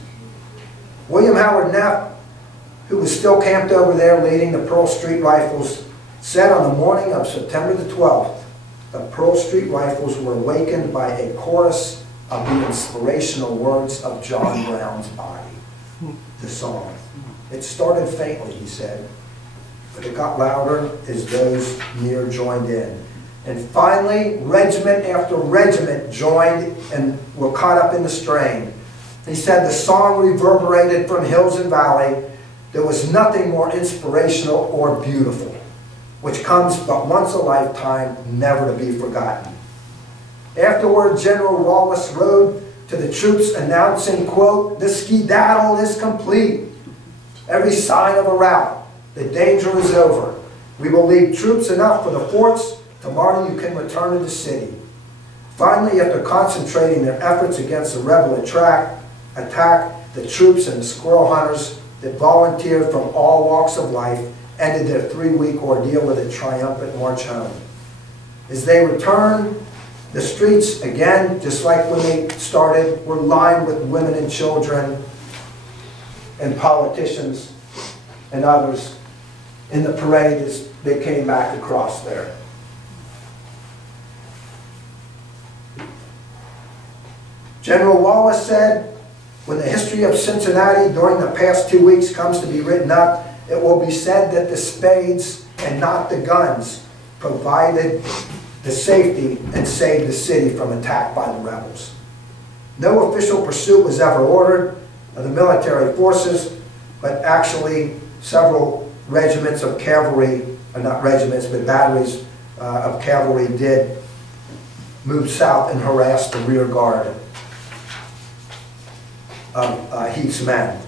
William Howard Neff, who was still camped over there leading the Pearl Street Rifles, said on the morning of September the 12th, the Pearl Street Rifles were awakened by a chorus of the inspirational words of John Brown's Body, the song. It started faintly, he said, but it got louder as those near joined in. And finally, regiment after regiment joined and were caught up in the strain. He said the song reverberated from hills and valley. There was nothing more inspirational or beautiful, which comes but once a lifetime, never to be forgotten. Afterward, General Wallace rode to the troops announcing, quote, "The skedaddle is complete. Every sign of a rout. The danger is over. We will leave troops enough for the forts. Tomorrow you can return to the city." Finally, after concentrating their efforts against the rebel attack, the troops and the squirrel hunters that volunteered from all walks of life ended their 3-week ordeal with a triumphant march home. As they returned, the streets, again, just like when they started, were lined with women and children and politicians and others in the parade as they came back across there. General Wallace said, "When the history of Cincinnati during the past 2 weeks comes to be written up, it will be said that the spades and not the guns provided the safety and saved the city from attack by the rebels." No official pursuit was ever ordered of the military forces, but actually several regiments of cavalry, or not regiments, but batteries of cavalry did move south and harass the rear guard of Heath's men.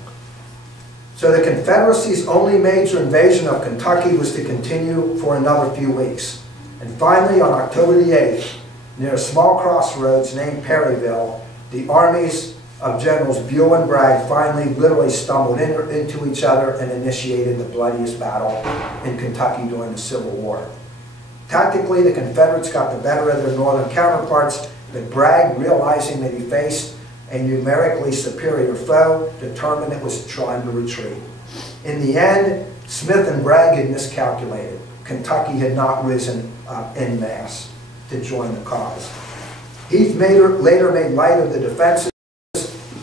So the Confederacy's only major invasion of Kentucky was to continue for another few weeks. And finally, on October the 8th, near a small crossroads named Perryville, the armies of Generals Buell and Bragg finally literally stumbled into each other and initiated the bloodiest battle in Kentucky during the Civil War. Tactically, the Confederates got the better of their northern counterparts, but Bragg, realizing that he faced a numerically superior foe, determined it was time to retreat. In the end, Smith and Bragg had miscalculated. Kentucky had not risen up en masse to join the cause. Heath later made light of the defenses,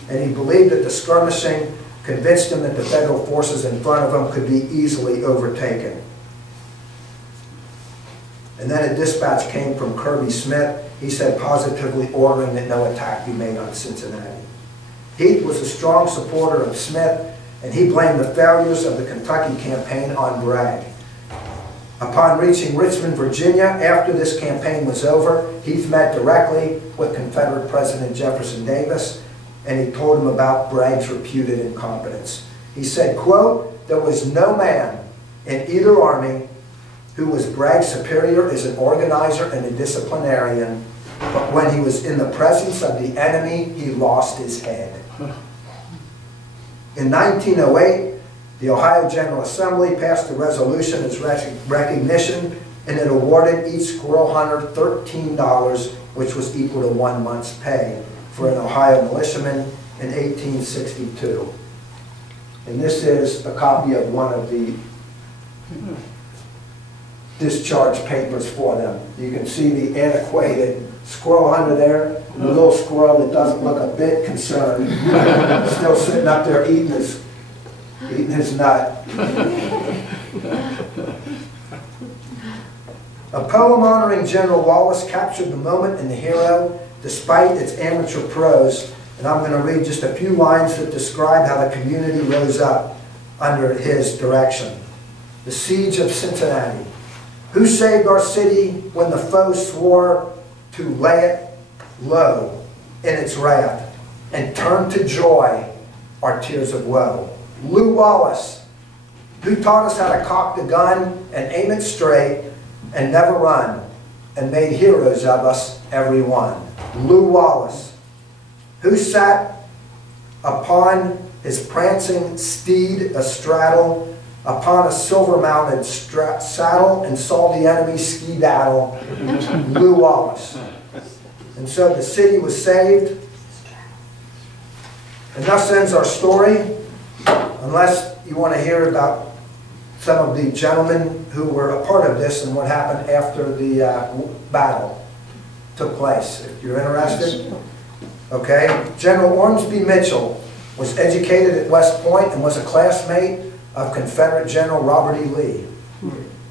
and he believed that the skirmishing convinced him that the federal forces in front of him could be easily overtaken. And then a dispatch came from Kirby Smith, he said, positively ordering that no attack be made on Cincinnati. Heath was a strong supporter of Smith, and he blamed the failures of the Kentucky campaign on Bragg. Upon reaching Richmond, Virginia, after this campaign was over, Heath met directly with Confederate President Jefferson Davis, and he told him about Bragg's reputed incompetence. He said, quote, "There was no man in either army who was Bragg's superior as an organizer and a disciplinarian, but when he was in the presence of the enemy, he lost his head." In 1908, the Ohio General Assembly passed a resolution as recognition, and it awarded each squirrel hunter $13, which was equal to 1 month's pay, for an Ohio militiaman in 1862. And this is a copy of one of the discharge papers for them. You can see the antiquated squirrel hunter there, and the little squirrel that doesn't look a bit concerned, still sitting up there eating his nut. A poem honoring General Wallace captured the moment and the hero despite its amateur prose, and I'm going to read just a few lines that describe how the community rose up under his direction. The Siege of Cincinnati. Who saved our city when the foe swore to lay it low in its wrath and turned to joy our tears of woe? Lew Wallace, who taught us how to cock the gun and aim it straight and never run, and made heroes of us every one. Lew Wallace, who sat upon his prancing steed astraddle upon a silver-mounted saddle and saw the enemy ski-daddle, Lew Wallace. And so the city was saved. And thus ends our story, unless you want to hear about some of the gentlemen who were a part of this and what happened after the battle took place. If you're interested. Okay. General Ormsby Mitchell was educated at West Point and was a classmate of Confederate General Robert E. Lee.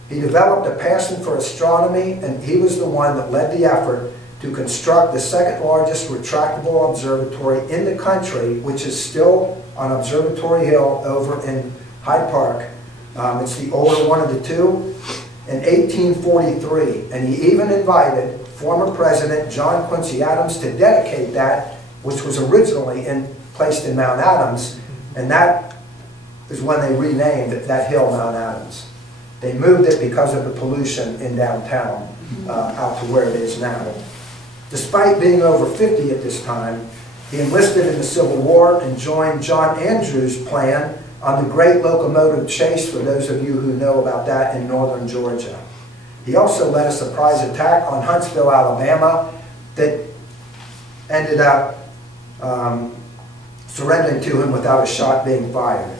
He developed a passion for astronomy, and he was the one that led the effort to construct the second largest retractable observatory in the country, which is still on Observatory Hill over in Hyde Park. It's the older one of the two, in 1843. And he even invited former President John Quincy Adams to dedicate that, which was originally placed in Mount Adams, and that is when they renamed that hill Mount Adams. They moved it because of the pollution in downtown out to where it is now. Despite being over 50 at this time, he enlisted in the Civil War and joined John Andrews' plan on the Great Locomotive Chase, for those of you who know about that, in northern Georgia. He also led a surprise attack on Huntsville, Alabama, that ended up surrendering to him without a shot being fired.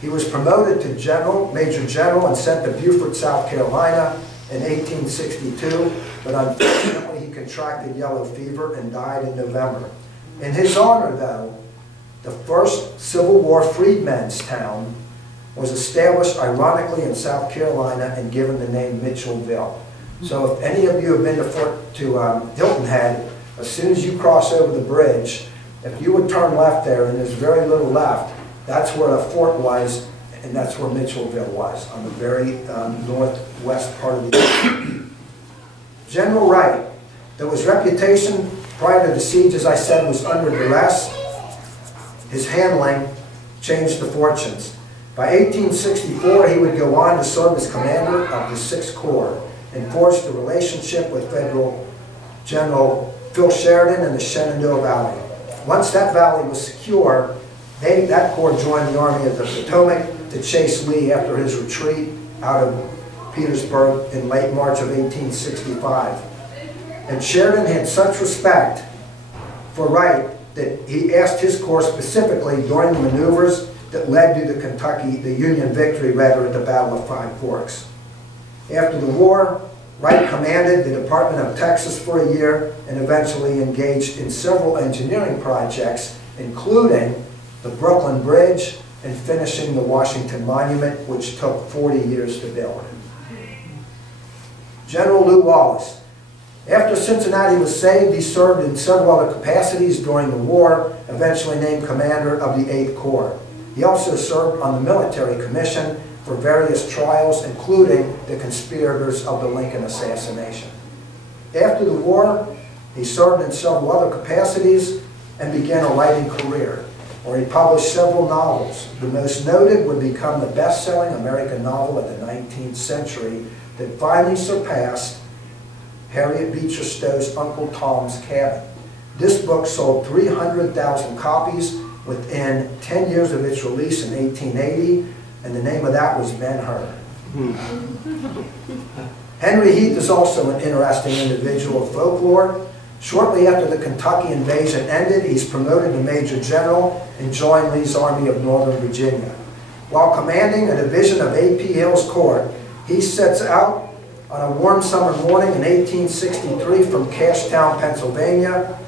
He was promoted to Major General, and sent to Beaufort, South Carolina in 1862, but unfortunately he contracted yellow fever and died in November. In his honor, though, the first Civil War freedmen's town was established, ironically, in South Carolina and given the name Mitchellville. So if any of you have been to Hilton Head, as soon as you cross over the bridge, if you would turn left there, and there's very little left, that's where the fort was, and that's where Mitchellville was, on the very northwest part of the island. General Wright, though his reputation prior to the siege, as I said, was under duress, his handling changed the fortunes. By 1864, he would go on to serve as commander of the 6th Corps and forged a relationship with Federal General Phil Sheridan in the Shenandoah Valley. Once that valley was secure, that corps joined the Army of the Potomac to chase Lee after his retreat out of Petersburg in late March of 1865. And Sheridan had such respect for Wright that he asked his corps specifically during the maneuvers that led to the Union victory, rather, at the Battle of Five Forks. After the war, Wright commanded the Department of Texas for a year and eventually engaged in several engineering projects, including the Brooklyn Bridge and finishing the Washington Monument, which took 40 years to build. General Lew Wallace. After Cincinnati was saved, he served in several other capacities during the war, eventually named commander of the 8th Corps. He also served on the military commission for various trials, including the conspirators of the Lincoln assassination. After the war, he served in several other capacities and began a writing career, where he published several novels. The most noted would become the best-selling American novel of the 19th century that finally surpassed Harriet Beecher Stowe's Uncle Tom's Cabin. This book sold 300,000 copies within 10 years of its release in 1880, and the name of that was Ben-Hur. Henry Heath is also an interesting individual of folklore. Shortly after the Kentucky invasion ended, he's promoted to Major General and joined Lee's Army of Northern Virginia. While commanding a division of A.P. Hill's Corps, he sets out on a warm summer morning in 1863 from Cashtown, Pennsylvania,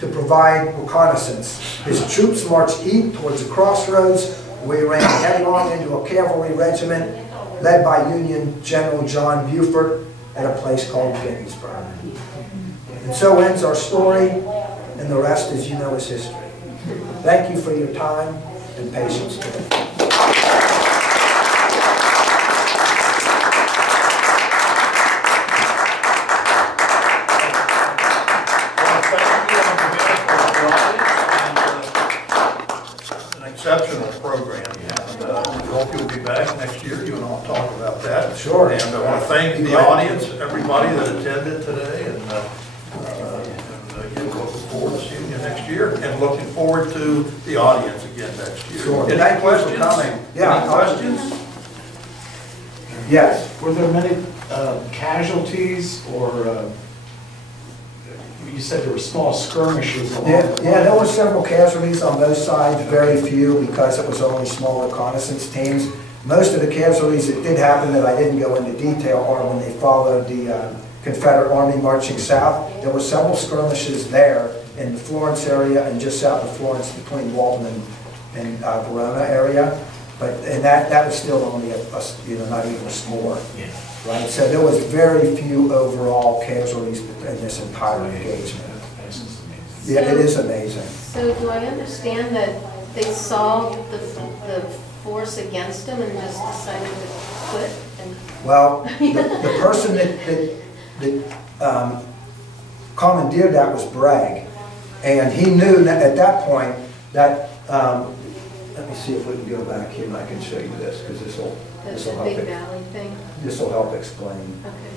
to provide reconnaissance. His troops marched east towards the crossroads, where he ran headlong into a cavalry regiment led by Union General John Beaufort at a place called Gettysburg. And so ends our story, and the rest, as you know, is history. Thank you for your time and patience today. Exceptional program, and we hope you'll be back next year. You and I'll talk about that. Sure. And I want to thank the audience, everybody that attended today, and again, looking forward to seeing you next year, and looking forward to the audience again next year. Sure. Any Thank questions? you for coming. Yeah. Any questions? Yes. Were there many casualties, or you said there were small skirmishes along Yeah, the yeah, there line? were several casualties on both sides, very few because it was only small reconnaissance teams. Most of the casualties that did happen that I didn't go into detail are when they followed the Confederate Army marching south. There were several skirmishes there in the Florence area and just south of Florence between Walton and Verona area. And that was still only not even a score. Yeah. Right, so there was very few overall casualties in this entire engagement. This is amazing. Yeah, it is amazing. So do I understand that they saw the force against them and just decided to quit? Well, the person that commandeered that was Bragg, and he knew that at that point that, let me see if we can go back here and I can show you this, because this will The help Big it. Valley thing? This will help explain. Okay.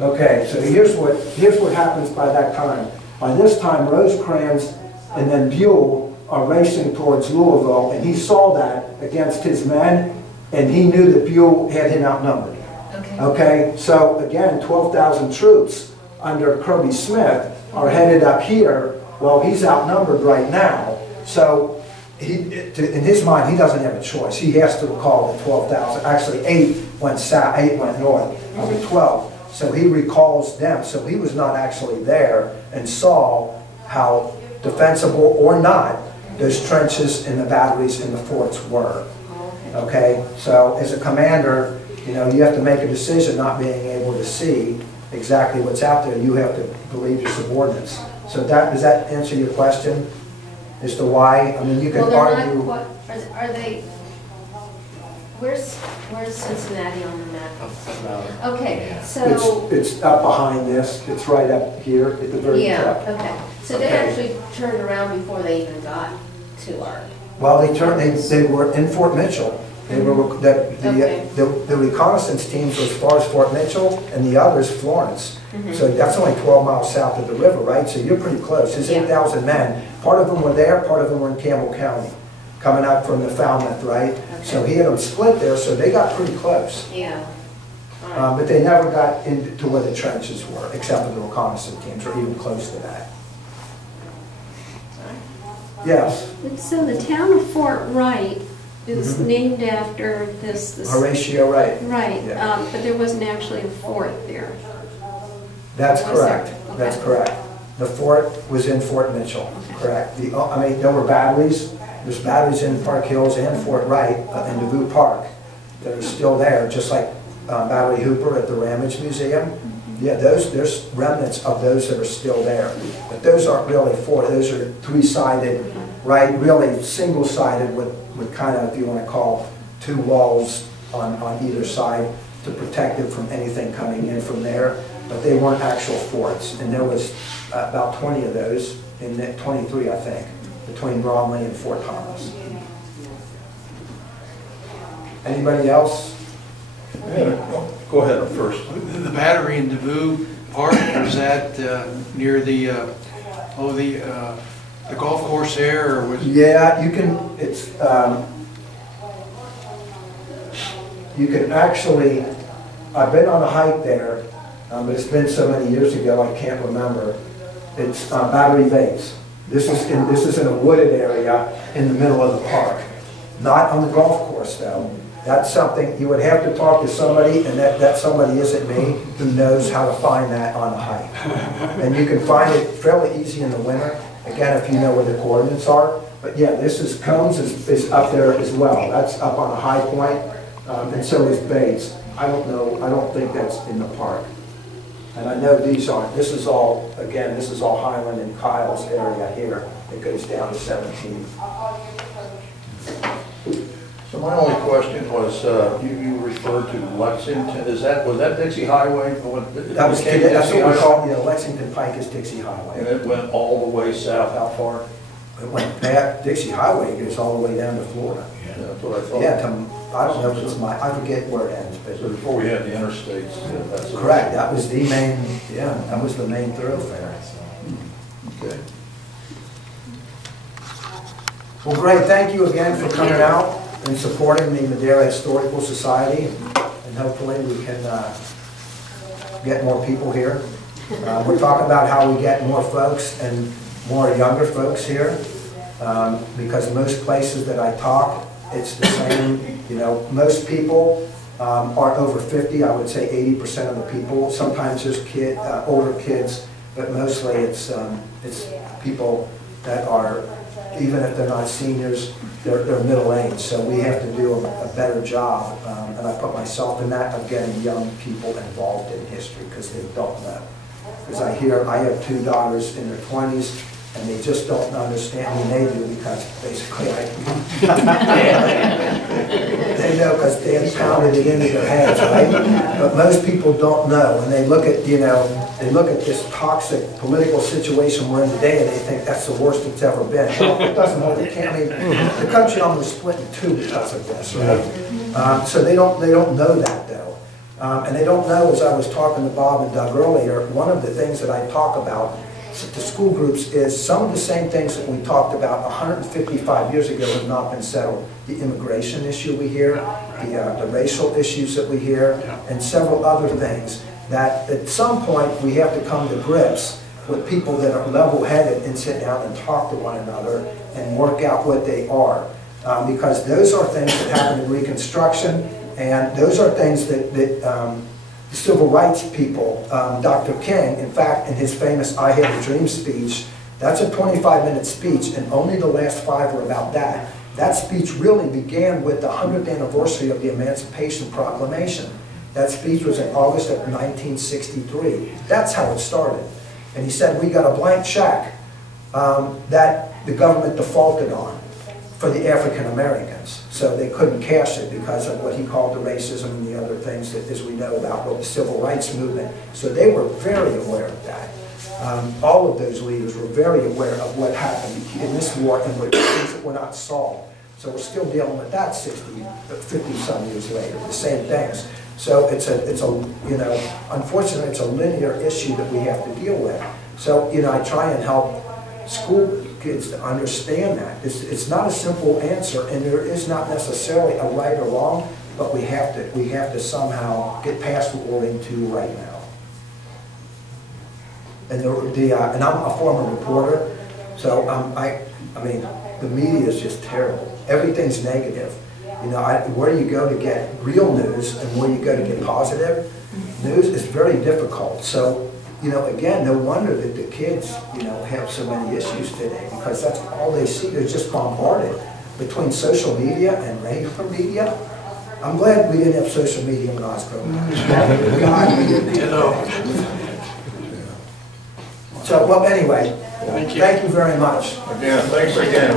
Okay, so here's what happens by that time. By this time, Rosecrans and then Buell are racing towards Louisville, and he saw that against his men, and he knew that Buell had him outnumbered. Okay. Okay, so again, 12,000 troops under Kirby Smith are headed up here. Well, he's outnumbered right now, so in his mind, he doesn't have a choice. He has to recall the 12,000. Actually, 8 went south, 8 went north, of the 12. So he recalls them. So he was not actually there and saw how defensible or not those trenches and the batteries and the forts were. Okay, so as a commander, you have to make a decision not being able to see exactly what's out there. You have to believe your subordinates. So does that answer your question as to why? I mean, you can Well, they're argue. not quite, are they, where's Cincinnati on the map? Okay, so, It's up behind this. It's right up here at the very yeah, top. okay. So they Okay. actually turned around before they even got to our, Well, they were in Fort Mitchell. They were, Okay. the reconnaissance teams were as far as Fort Mitchell, and the others Florence. Mhm. So that's only 12 miles south of the river, right? So you're pretty close. There's Yeah. 8,000 men. Part of them were there, part of them were in Campbell County, coming out from the Falmouth, right? So he had them split there, so they got pretty close. yeah. All right. But they never got into where the trenches were, except for the reconnaissance teams, or even close to that. Yes, So the town of Fort Wright is Mhm. named after this, Horatio Wright. right, Yeah. but there wasn't actually a fort there. That's Was there? correct. That's Okay. correct. The fort was in Fort Mitchell, correct. There were batteries. There's batteries in Park Hills and Fort Wright in DeVue Park that are still there, just like Battery Hooper at the Ramage Museum. Yeah, there's remnants of those that are still there. But those aren't really fort. Those are three-sided, right, really single-sided with kind of, if you want to call, two walls on either side to protect it from anything coming in from there. But they weren't actual forts. And there was about 20 of those, 23 I think, between Bromley and Fort Thomas. Anybody else? Yeah, go ahead first. The battery in DeVue Park, is that near the golf course there, or was? Yeah, you can actually, I've been on a hike there, but it's been so many years ago, I can't remember. It's Battery Bates. This is in a wooded area in the middle of the park. Not on the golf course though. That's something, you would have to talk to somebody, and that somebody isn't me, who knows how to find that on a hike. And you can find it fairly easy in the winter, again, if you know where the coordinates are. But yeah, Combs is up there as well. That's up on a high point, and so is Bates. I don't think that's in the park. And I know these aren't, this is all Highland and Kyle's area here. It goes down to 17. So my only question was, you referred to Lexington, was that Dixie Highway? That's what we call, Lexington Pike is Dixie And Highway. it went all the way south, how far? It went past Dixie Highway, it goes all the way down to Florida. That's what I thought. Yeah, I don't know if it's I forget where it ends, So but before we had the interstates, that's. correct, that was the main, yeah, that was the main thoroughfare. Okay. Well, great, thank you again for coming out and supporting the Madeira Historical Society, and hopefully we can get more people here. We're talking about how we get more folks and more younger folks here, because most places that I talk, it's the same, you know, most people are over 50, I would say 80% of the people. Sometimes there's older kids, but mostly it's people that are, even if they're not seniors, they're middle-aged. So we have to do a better job, and I put myself in that, of getting young people involved in history, because they don't know. Because I have 2 daughters in their 20s, and they just don't understand me, they do, because basically they know because Dad pounded it into their heads, right? But most people don't know, and they look at, you know, they look at this toxic political situation we're in today, and they think that's the worst it's ever been. Well, it doesn't hold, it can't, I mean, the country almost split in 2 because of this, right? So they don't know that, though. And they don't know, as I was talking to Bob and Doug earlier, one of the things that I talk about to school groups is some of the same things that we talked about 155 years ago have not been settled. The immigration issue we hear, the racial issues that we hear, and several other things that at some point we have to come to grips with people that are level-headed and sit down and talk to one another and work out what they are. Because those are things that happen in Reconstruction, and those are things that the civil rights people, Dr. King, in fact, in his famous I Had a Dream speech, that's a 25-minute speech, and only the last 5 were about that. That speech really began with the 100th anniversary of the Emancipation Proclamation. That speech was in August of 1963. That's how it started. And he said, we got a blank check that the government defaulted on for the African Americans. So they couldn't cash it because of what he called the racism and the other things that, as we know about, with the civil rights movement. So they were very aware of that. All of those leaders were very aware of what happened in this war and what things that were not solved. So we're still dealing with that 50-some years later, the same things. So it's a, you know, unfortunately it's a linear issue that we have to deal with. So, you know, I try and help school kids to understand that. It's not a simple answer, and there is not necessarily a right or wrong, but we have to somehow get past what we're into right now. And and I'm a former reporter, so I mean, the media is just terrible. Everything's negative. You know, where do you go to get real news, and where do you go to get positive news is very difficult. So, you know, again, no wonder that the kids, you know, have so many issues today, because that's all they see. They're just bombarded between social media and regular media. I'm glad we didn't have social media when I was growing up. God, we didn't. So, well, anyway, thank you very much. Again, thanks again.